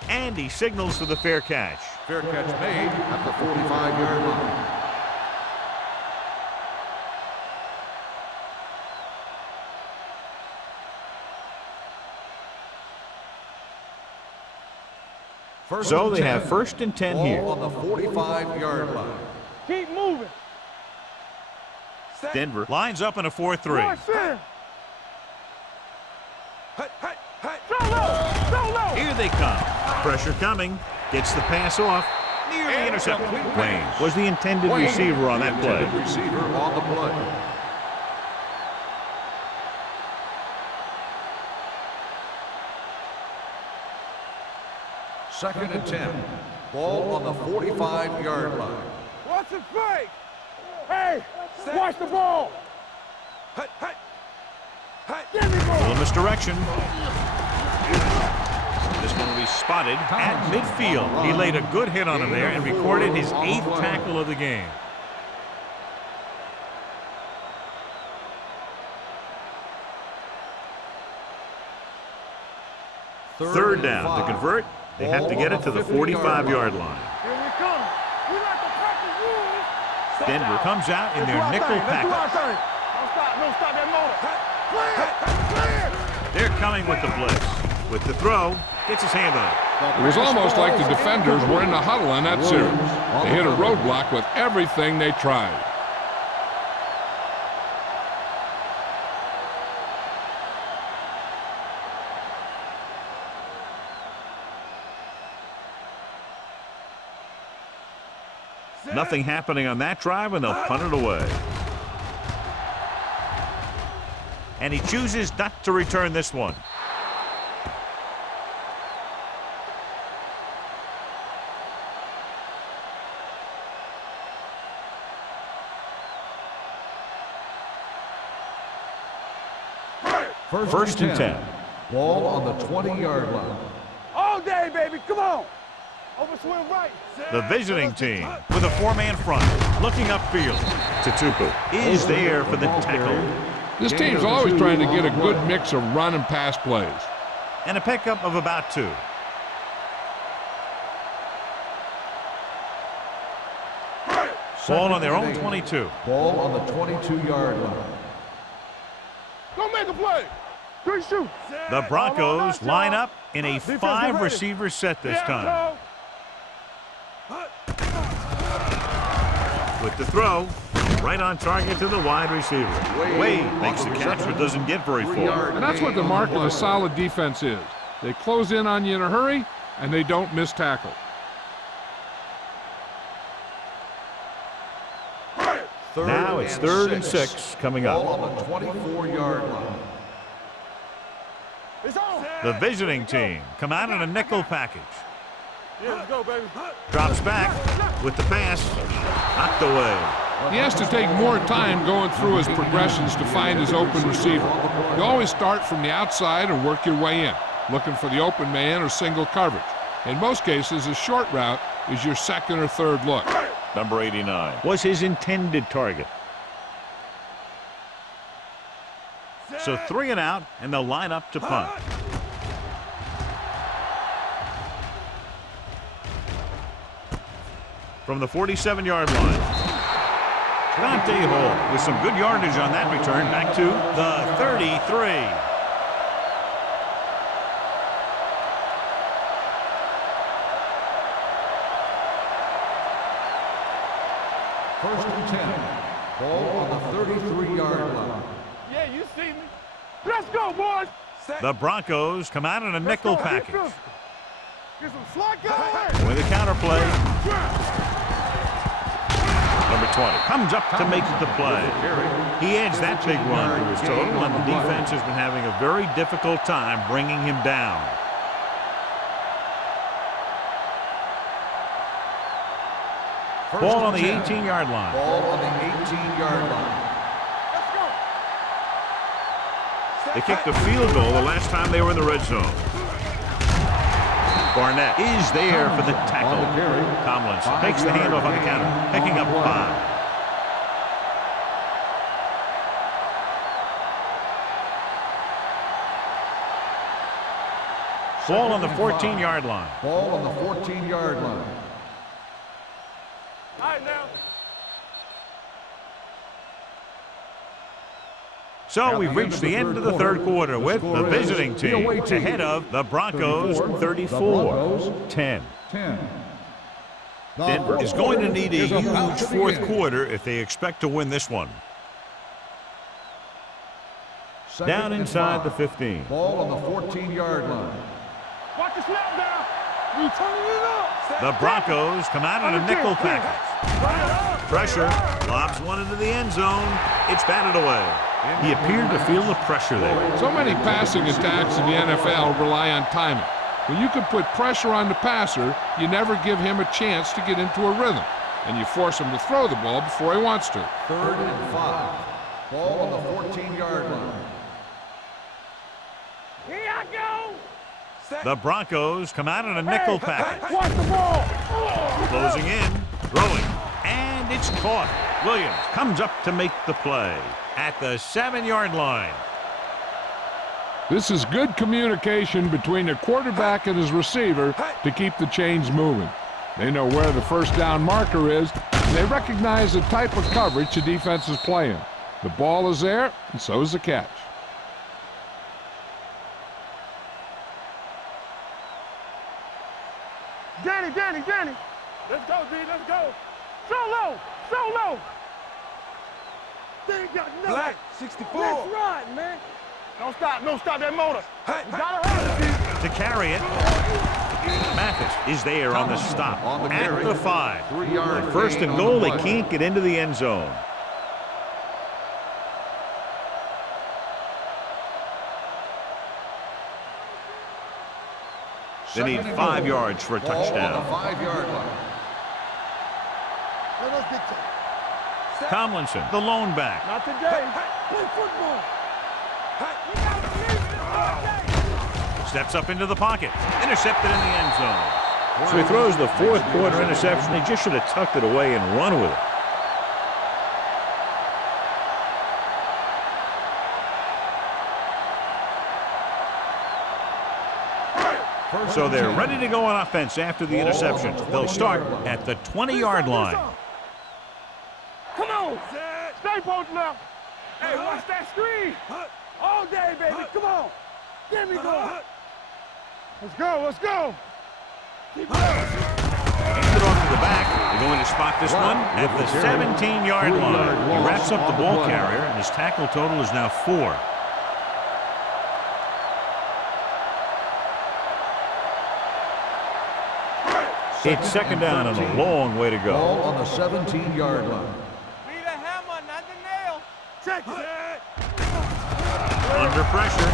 And he signals for the fair catch. Fair catch made at the 45-yard line. So they have 1st and 10 here. Ball on the 45-yard line. Keep moving. Denver lines up in a 4-3. Watch in. Go low. Go low. Here they come. Pressure coming. Gets the pass off. Nearly intercepted. Wayne was the intended receiver on that play. Receiver on the play. Second and 10. Ball on the 45-yard line. Watch it fake. Hey, watch the ball. Give me A ball. little misdirection. This one will be spotted at midfield. He laid a good hit on him there and recorded his 8th tackle of the game. Third down. To convert, they have to get it to the 45-yard line. Here we come. We like to practice rules. Denver comes out in their nickel package. Don't stop that motor. Clear. They're coming with the blitz. With the throw, gets his hand on it. It was almost like the defenders were in the huddle on that series. They hit a roadblock with everything they tried. Nothing happening on that drive, and they'll punt it away. And he chooses not to return this one. First and 10. Ball on the 20-yard line. All day, baby. Come on. Over swing right. The visiting team with a 4-man front, looking upfield. Tutupu is there for the tackle. This team's always trying to get a good mix of run and pass plays. And a pickup of about 2. Ball on their own 22. Ball on the 22-yard line. Go make a play. 3 shoot. The Broncos line up in a 5-receiver set this time. With the throw, right on target to the wide receiver. Wade makes the catch but doesn't get very far. And that's what the mark of a solid defense is. They close in on you in a hurry, and they don't miss tackle. Now it's 3rd and 6 coming up. Ball on the 24-yard line. It's on. The visiting team come out in a nickel package. Yeah, let's go, baby. Drops back with the pass. Knocked away. He has to take more time going through his progressions to find his open receiver. You always start from the outside and work your way in, looking for the open man or single coverage. In most cases, a short route is your second or third look. Number 89 was his intended target. So 3 and out, and they'll line up to punt. From the 47-yard line. Dante Hall with some good yardage on that return back to the 33. First and 10. Ball on the 33-yard line. Yeah, you see me. Let's go, boys. The Broncos come out in a nickel package. Get some slot going. With a counterplay. Number 20 comes up to make the play. He adds that big run to his total, and the defense has been having a very difficult time bringing him down. Ball on the 18-yard line. Ball on the 18-yard line. Let's go. They kicked a field goal the last time they were in the red zone. Barnett is there for the tackle. Tomlinson takes the handoff on the counter, picking up 5. Ball on the 14-yard line. Ball on the 14-yard line. All right, now. So we've reached the end of the third quarter with the visiting team ahead of the Broncos 34-10. Denver is going to need a huge fourth quarter if they expect to win this one. Down inside the 15. Ball on the 14-yard line. Watch the snap now. We turning it up. The Broncos come out in a nickel package. Pressure, lobs one into the end zone. It's batted away. He appeared to feel the pressure there. So many passing attacks in the NFL rely on timing. When you can put pressure on the passer, you never give him a chance to get into a rhythm, and you force him to throw the ball before he wants to. 3rd and 5. Ball on the 14-yard line. Here I go. The Broncos come out in a nickel package. Watch the ball. Closing in, throwing, and it's caught. Williams comes up to make the play at the 7-yard line. This is good communication between the quarterback and his receiver to keep the chains moving. They know where the first down marker is, and they recognize the type of coverage the defense is playing. The ball is there, and so is the catch. Danny. Let's go, D. Let's go. So low. They ain't got nothing. Black, 64. Let's ride, man. Don't stop that motor. We gotta hurt it. To carry it, Mathis is there on the stop at the 5. 3-yard First and goal, they can't get into the end zone. They need 5 yards for a touchdown. Ball on the 5-yard line. Let us get Tomlinson, the lone back. Not today. Play football. Steps up into the pocket. Intercepted in the end zone. So he throws the fourth quarter interception. He just should have tucked it away and run with it. So they're ready to go on offense after the interception. They'll start at the 20-yard line. Come on. Stay posting up. Hey, watch that screen. All day, baby. Come on. Get me going. Let's go. Keep going. Hands it off to the back. They're going to spot this one at the 17-yard line. He wraps up the ball carrier, and his tackle total is now 4. It's second down and a long way to go. Ball on the 17-yard line. Be the hammer, not the nail. Check it. Under pressure.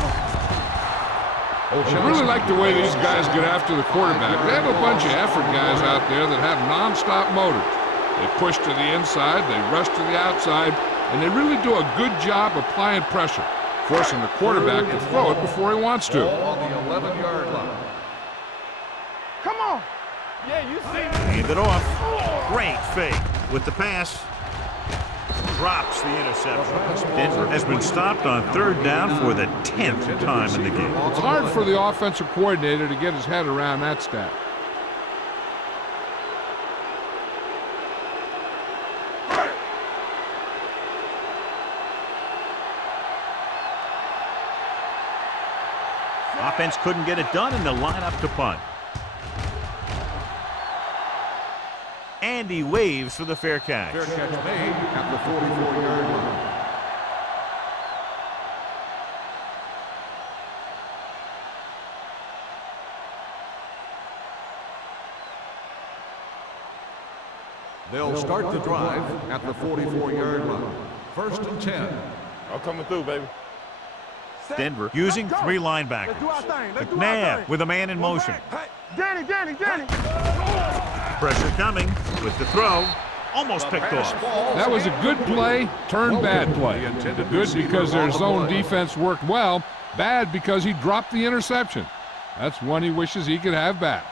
I really like the way these guys get after the quarterback. They have a bunch of effort guys out there that have non-stop motors. They push to the inside, they rush to the outside, and they really do a good job applying pressure, forcing the quarterback to throw it before he wants to. Ball on the 11-yard line. Come on. Yeah, you see me. Hand it off. Great fake with the pass. Drops the interception. Denver has been stopped on 3rd down for the 10th time in the game. It's hard for the offensive coordinator to get his head around that stat. Offense couldn't get it done, and they'll line up to punt. And he waves for the fair catch. Fair catch made at the 44-yard line. They'll start the drive at the 44-yard line. 1st and 10. I'm coming through, baby. Denver using 3 linebackers. Let's do our thing. Let's do our McNabb thing. with a man in motion. Danny. Pressure coming with the throw. Almost picked off. That was a good play, turned bad play. Good because their zone defense worked well, bad because he dropped the interception. That's one he wishes he could have back.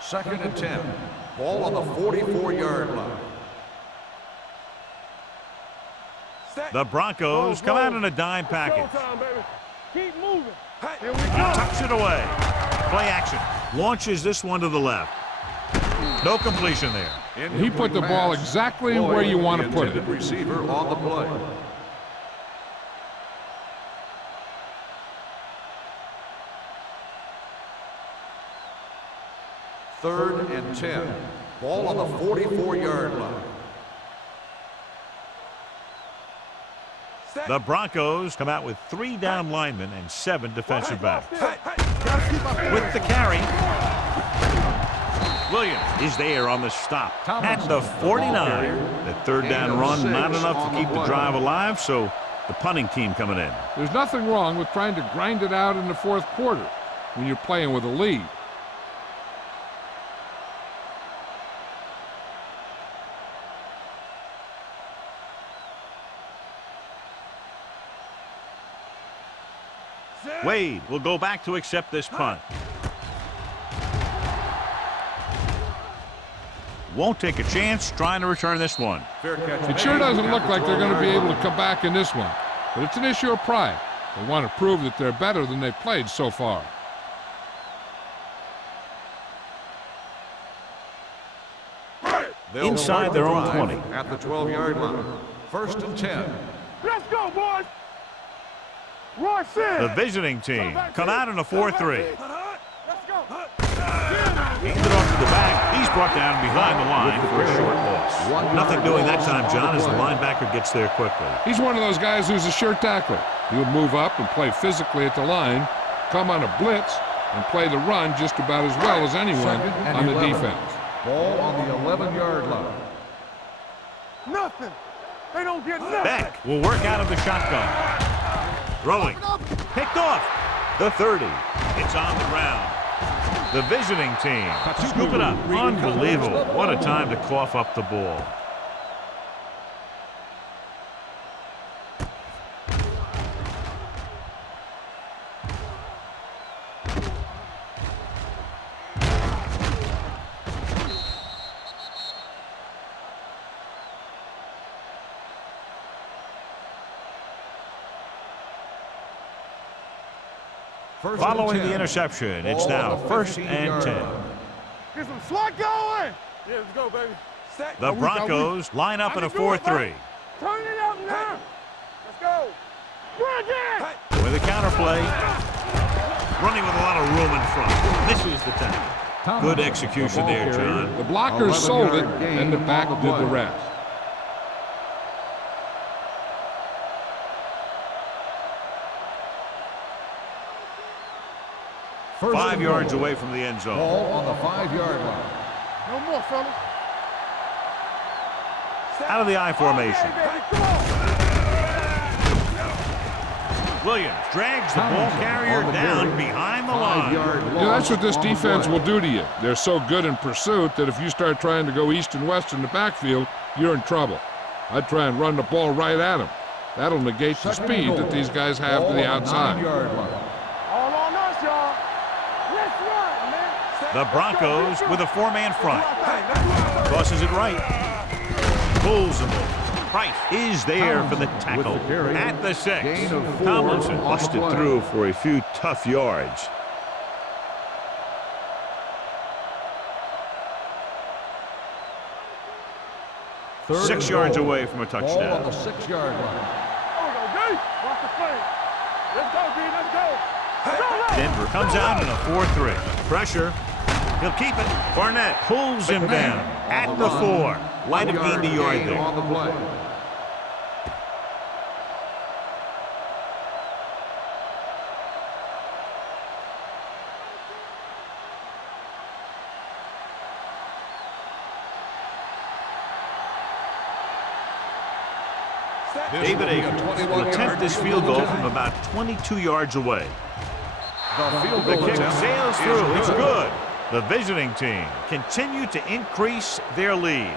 2nd and 10. Ball on the 44-yard line. The Broncos come out in a dime package. Showtime, baby. Keep moving. Here we He go. tucks it away. Play action. Launches this one to the left. No completion there. He put the ball exactly where you want to put it. Receiver on the play. Third and 10. Ball on the 44-yard line. The Broncos come out with 3 down linemen and 7 defensive backs. With the carry, Williams is there on the stop at the 49. The 3rd down run, not enough to keep the drive alive, so the punting team coming in. There's nothing wrong with trying to grind it out in the 4th quarter when you're playing with a lead. Wade will go back to accept this punt. Won't take a chance trying to return this one. It sure doesn't look like they're going to be able to come back in this one, but it's an issue of pride. They want to prove that they're better than they've played so far. Inside their own 20. At the 12-yard line. 1st and 10. Let's go, boys. Roy said. The visiting team come out in a 4-3. Let's go. Handed off to the back. He's brought down behind the line for a short loss. Nothing doing that time, John, as the linebacker gets there quickly. He's one of those guys who's a sure tackler. He'll move up and play physically at the line, come on a blitz, and play the run just about as well as anyone on the defense. Ball on the 11-yard line. Nothing. They don't get nothing. Beck will work out of the shotgun. Throwing. Picked off. The 30. It's on the ground. The visiting team scoop it up. Unbelievable. What a time to cough up the ball. Following the interception, it's now 1st and 10. Get some slot going. Yeah, let's go, baby. The Broncos line up in a 4-3. Turn it up now. Let's go. With a counterplay, running with a lot of room in front. This is the tackle. Good execution there, John. The blockers sold it, and the back did the rest. First 5 yards away from the end zone. Ball on the 5-yard line. No more, fellas. Out of the I formation. Okay, baby, come on. Williams drags the ball carrier down behind the line. That's what this defense will do to you. They're so good in pursuit that if you start trying to go east and west in the backfield, you're in trouble. I'd try and run the ball right at them. That'll negate the speed that these guys have to the outside. All on us, y'all. Let's run, man. The Broncos with a four-man front. Crosses it right. Pulls him over. Price is there for the tackle at the 6. Tomlinson busted through for a few tough yards. Third 6 yards away from a touchdown. Ball on the 6-yard line. Watch the play. Let's go, D. Let's go. Denver comes out in a 4-3. Pressure. He'll keep it. Barnett pulls him down at the 4. Might have gained a yard there. On the play. David Akers will attempt this field goal from about 22 yards away. The kick sails through. It's good. The visiting team continue to increase their lead.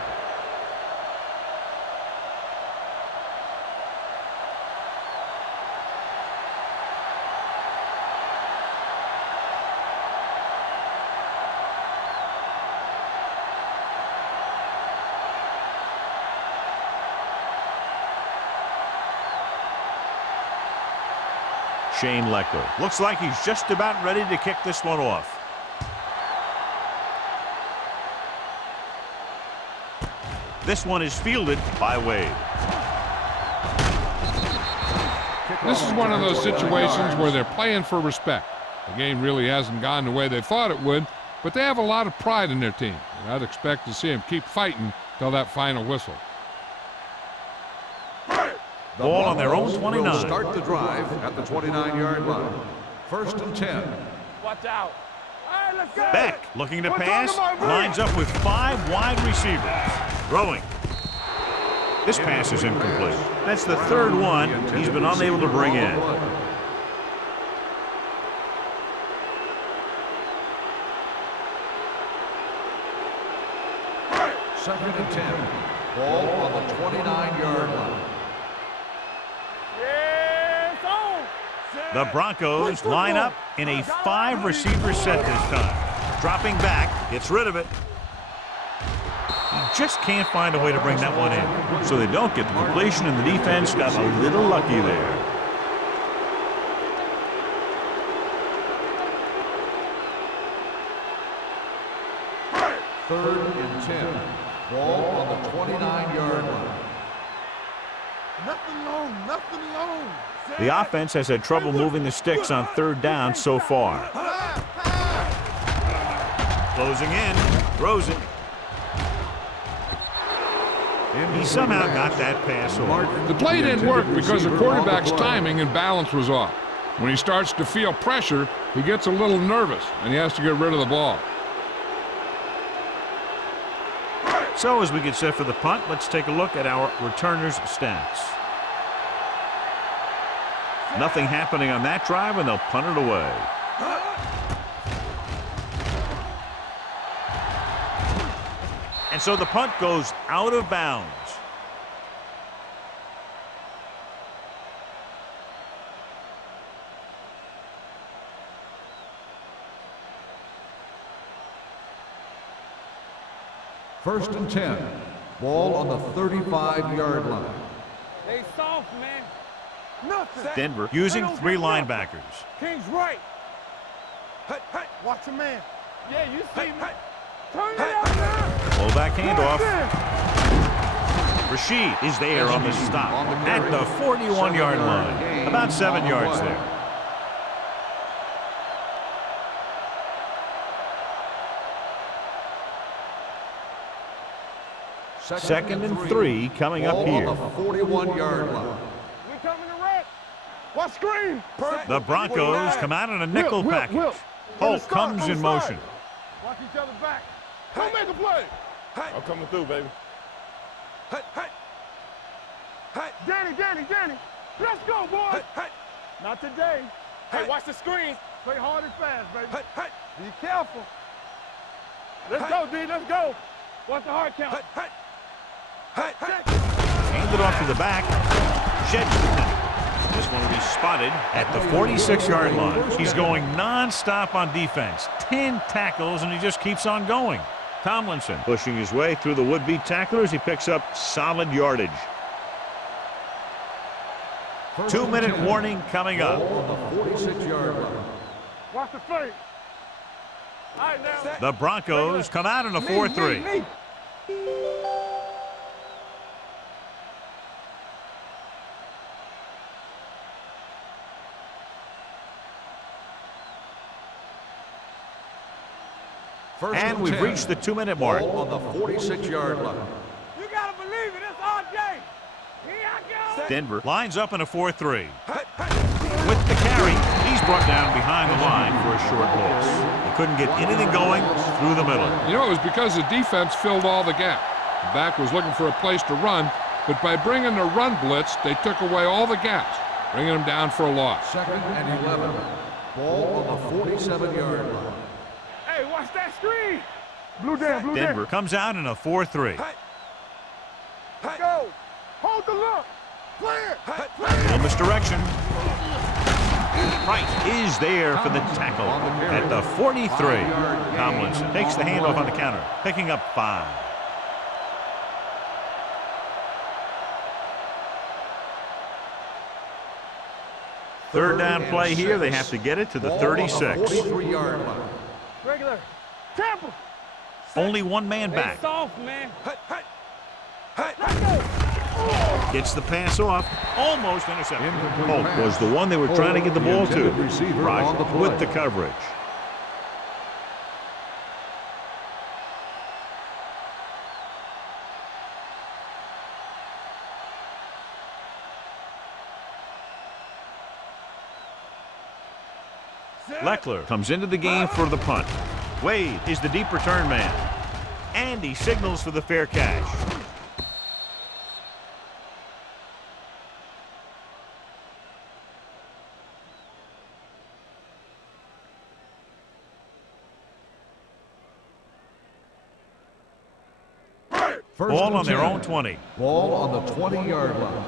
Shane Leckler looks like he's just about ready to kick this one off. This one is fielded by Wade. This is one of those situations where they're playing for respect. The game really hasn't gone the way they thought it would, but they have a lot of pride in their team, and I'd expect to see them keep fighting till that final whistle. Ball on their own 29. Start the drive at the 29-yard line. First and 10. Watch out. All right, let's go. Beck looking to pass. Lines up with 5 wide receivers. Throwing. This pass is incomplete. That's the third one he's been unable to bring in. Second and 10. Ball on the 29-yard line. The Broncos line up in a 5-receiver set this time. Dropping back, gets rid of it. He just can't find a way to bring that one in. So they don't get the completion, and the defense got a little lucky there. Third and 10. Ball on the 29-yard line. Nothing long, nothing long. The offense has had trouble moving the sticks on third down so far. Closing in, throws it. He somehow got that pass over. The play didn't work because the quarterback's timing and balance was off. When he starts to feel pressure, he gets a little nervous, and he has to get rid of the ball. So as we get set for the punt, let's take a look at our returners' stats. Nothing happening on that drive, and they'll punt it away. And so the punt goes out of bounds. First and 10. Ball on the 35-yard line. They soft, man. Nothing. Denver using 3 linebackers. King's right. Watch a man. Yeah, you see me. Turn it out now. Fullback handoff. Rashid is there on the stop at the 41-yard line. About 7 yards there. Second and 3 coming up here. On the 41-yard line. We coming to wreck. Watch screen. The Broncos come out in a nickel package. Holt comes in motion. Watch each other back. Don't make a play. I'm coming through, baby. Danny. Let's go, boy. Not today. Hey, watch the screen. Play hard and fast, baby. Be careful. Let's go, D. Let's go. Watch the hard count. Handed off to the back. Jedgman. This one will be spotted at the 46-yard line. He's going non-stop on defense. 10 tackles, and he just keeps on going. Tomlinson pushing his way through the would-be tacklers. He picks up solid yardage. 2-minute warning coming up. On the 46-yard line. Watch the fake. All right, now. The Broncos come out in a 4-3. And we've reached the 2-minute mark. On the 46-yard line. You got to believe it. It's RJ. Here I go. Denver lines up in a 4-3. With the carry, he's brought down behind the line for a short loss. He couldn't get anything going through the middle. You know, it was because the defense filled all the gap. The back was looking for a place to run, but by bringing the run blitz, they took away all the gaps, bringing them down for a loss. 2nd and 11. Ball on the 47-yard line. Hey, watch that screen. Blue down, blue down. Denver comes out in a 4-3. Go. Hold the look. Play it. Little misdirection. Price is there for the tackle at the 43. Tomlinson takes the handoff on the counter, picking up 5. Third down play here. They have to get it to the 36. 43-yard line. Regular. Temple. Only one man back. Soft, man. Gets the pass off. Almost intercepted. Incomplete Polk pass. was the one they were trying to get the ball to. intended receiver on the Rogers play. with the coverage. Leckler comes into the game for the punt. Wade is the deep return man. And he signals for the fair catch. Ball on their own 20. Ball on the 20-yard line.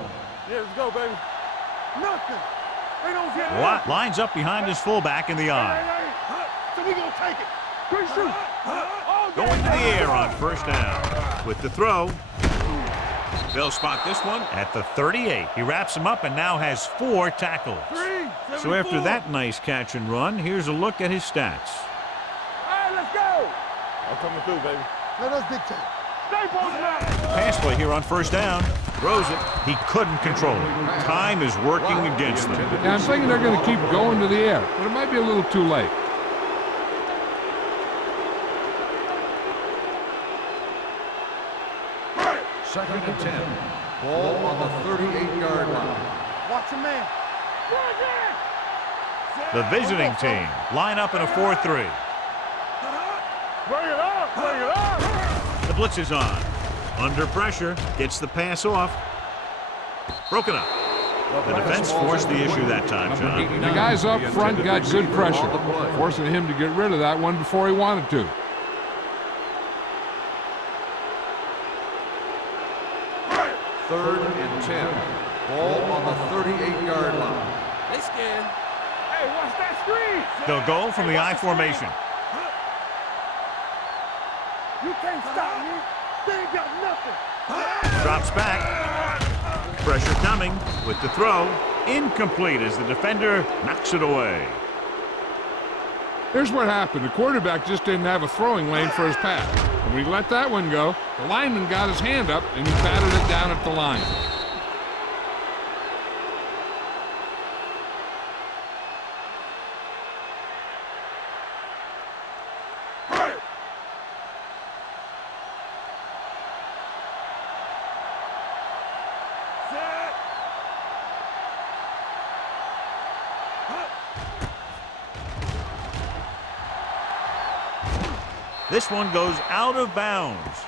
Yeah, let's go, baby. Nothing. They don't get it. Lines up behind his fullback in the eye. So we gonna take it. Good shoot. Going to the air on first down. With the throw. They'll spot this one at the 38. He wraps him up and now has 4 tackles. So after that nice catch and run, here's a look at his stats. All right, let's go. I'm coming through, baby. Let us dictate. Stay posted up. Pass play here on first down. Throws it. He couldn't control it. Time is working against them. Yeah, I'm thinking they're going to keep going to the air, but it might be a little too late. Second and 10. Ball on the 38-yard line. Watch your man. The visiting team line up in a 4-3. Bring it up. Bring it up. The blitz is on. Under pressure. Gets the pass off. Broken up. The defense forced the issue that time, John. The guys up front got good pressure, forcing him to get rid of that one before he wanted to. Third and 10. Ball on the 38-yard line. They scared. Hey, watch that screen. They'll go from the I formation. You can't stop me. They ain't got nothing. Drops back. Pressure coming with the throw. Incomplete as the defender knocks it away. Here's what happened. The quarterback just didn't have a throwing lane for his pass. And when he let that one go, the lineman got his hand up and he batted it down at the line. This one goes out of bounds.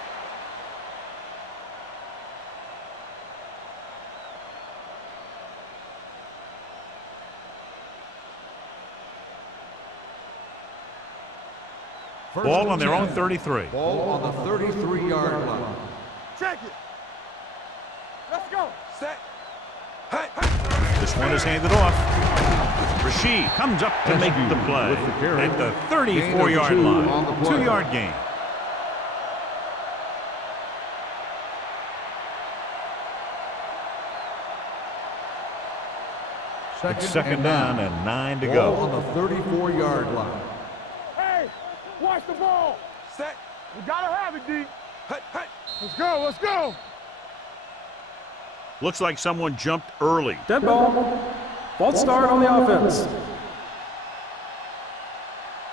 Ball on their own 33. Ball on the 33-yard line. Check it. Let's go. Set. This one is handed off. Rashid comes up to make the play with the carry. at the Gain 34-yard of 2 line. on the play. 2-yard gain. It's second down and 9 to Ball go. on the 34-yard line. Hey, watch the ball. Set. We gotta have it, D. Let's go. Let's go. Looks like someone jumped early. Dead ball. False start on the offense.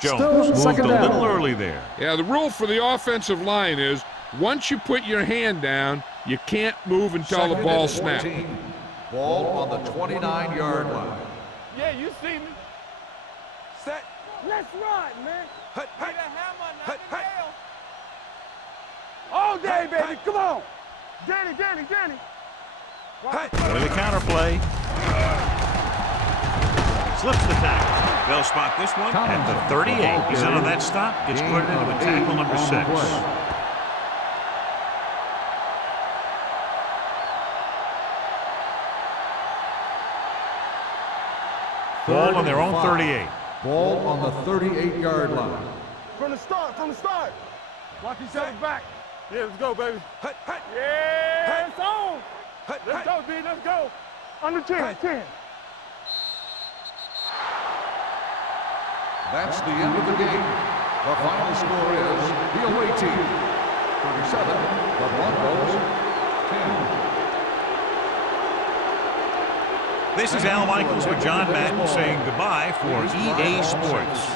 Jones Still moved a second down. little early there. Yeah, the rule for the offensive line is once you put your hand down, you can't move until the Second ball and snaps. 14. Ball on the 29-yard line. Yeah, you see me. Set. Let's run, man. Hut, hut. Get a hammer, not the nail. All day, baby. Come on. Danny. With a counterplay. Slips the tackle. They'll spot this one at the 38. He's in on that stop. Gets credited with tackle number 6. Ball on their own 38. Ball on the 38-yard line. From the start. Watch each other back. Yeah, let's go, baby. Yeah, it's on. Let's go, D. Let's go. Under 10. That's the end of the game. The final score is the away team 37, the Broncos 10. This is Al Michaels with John Madden saying goodbye for EA Sports.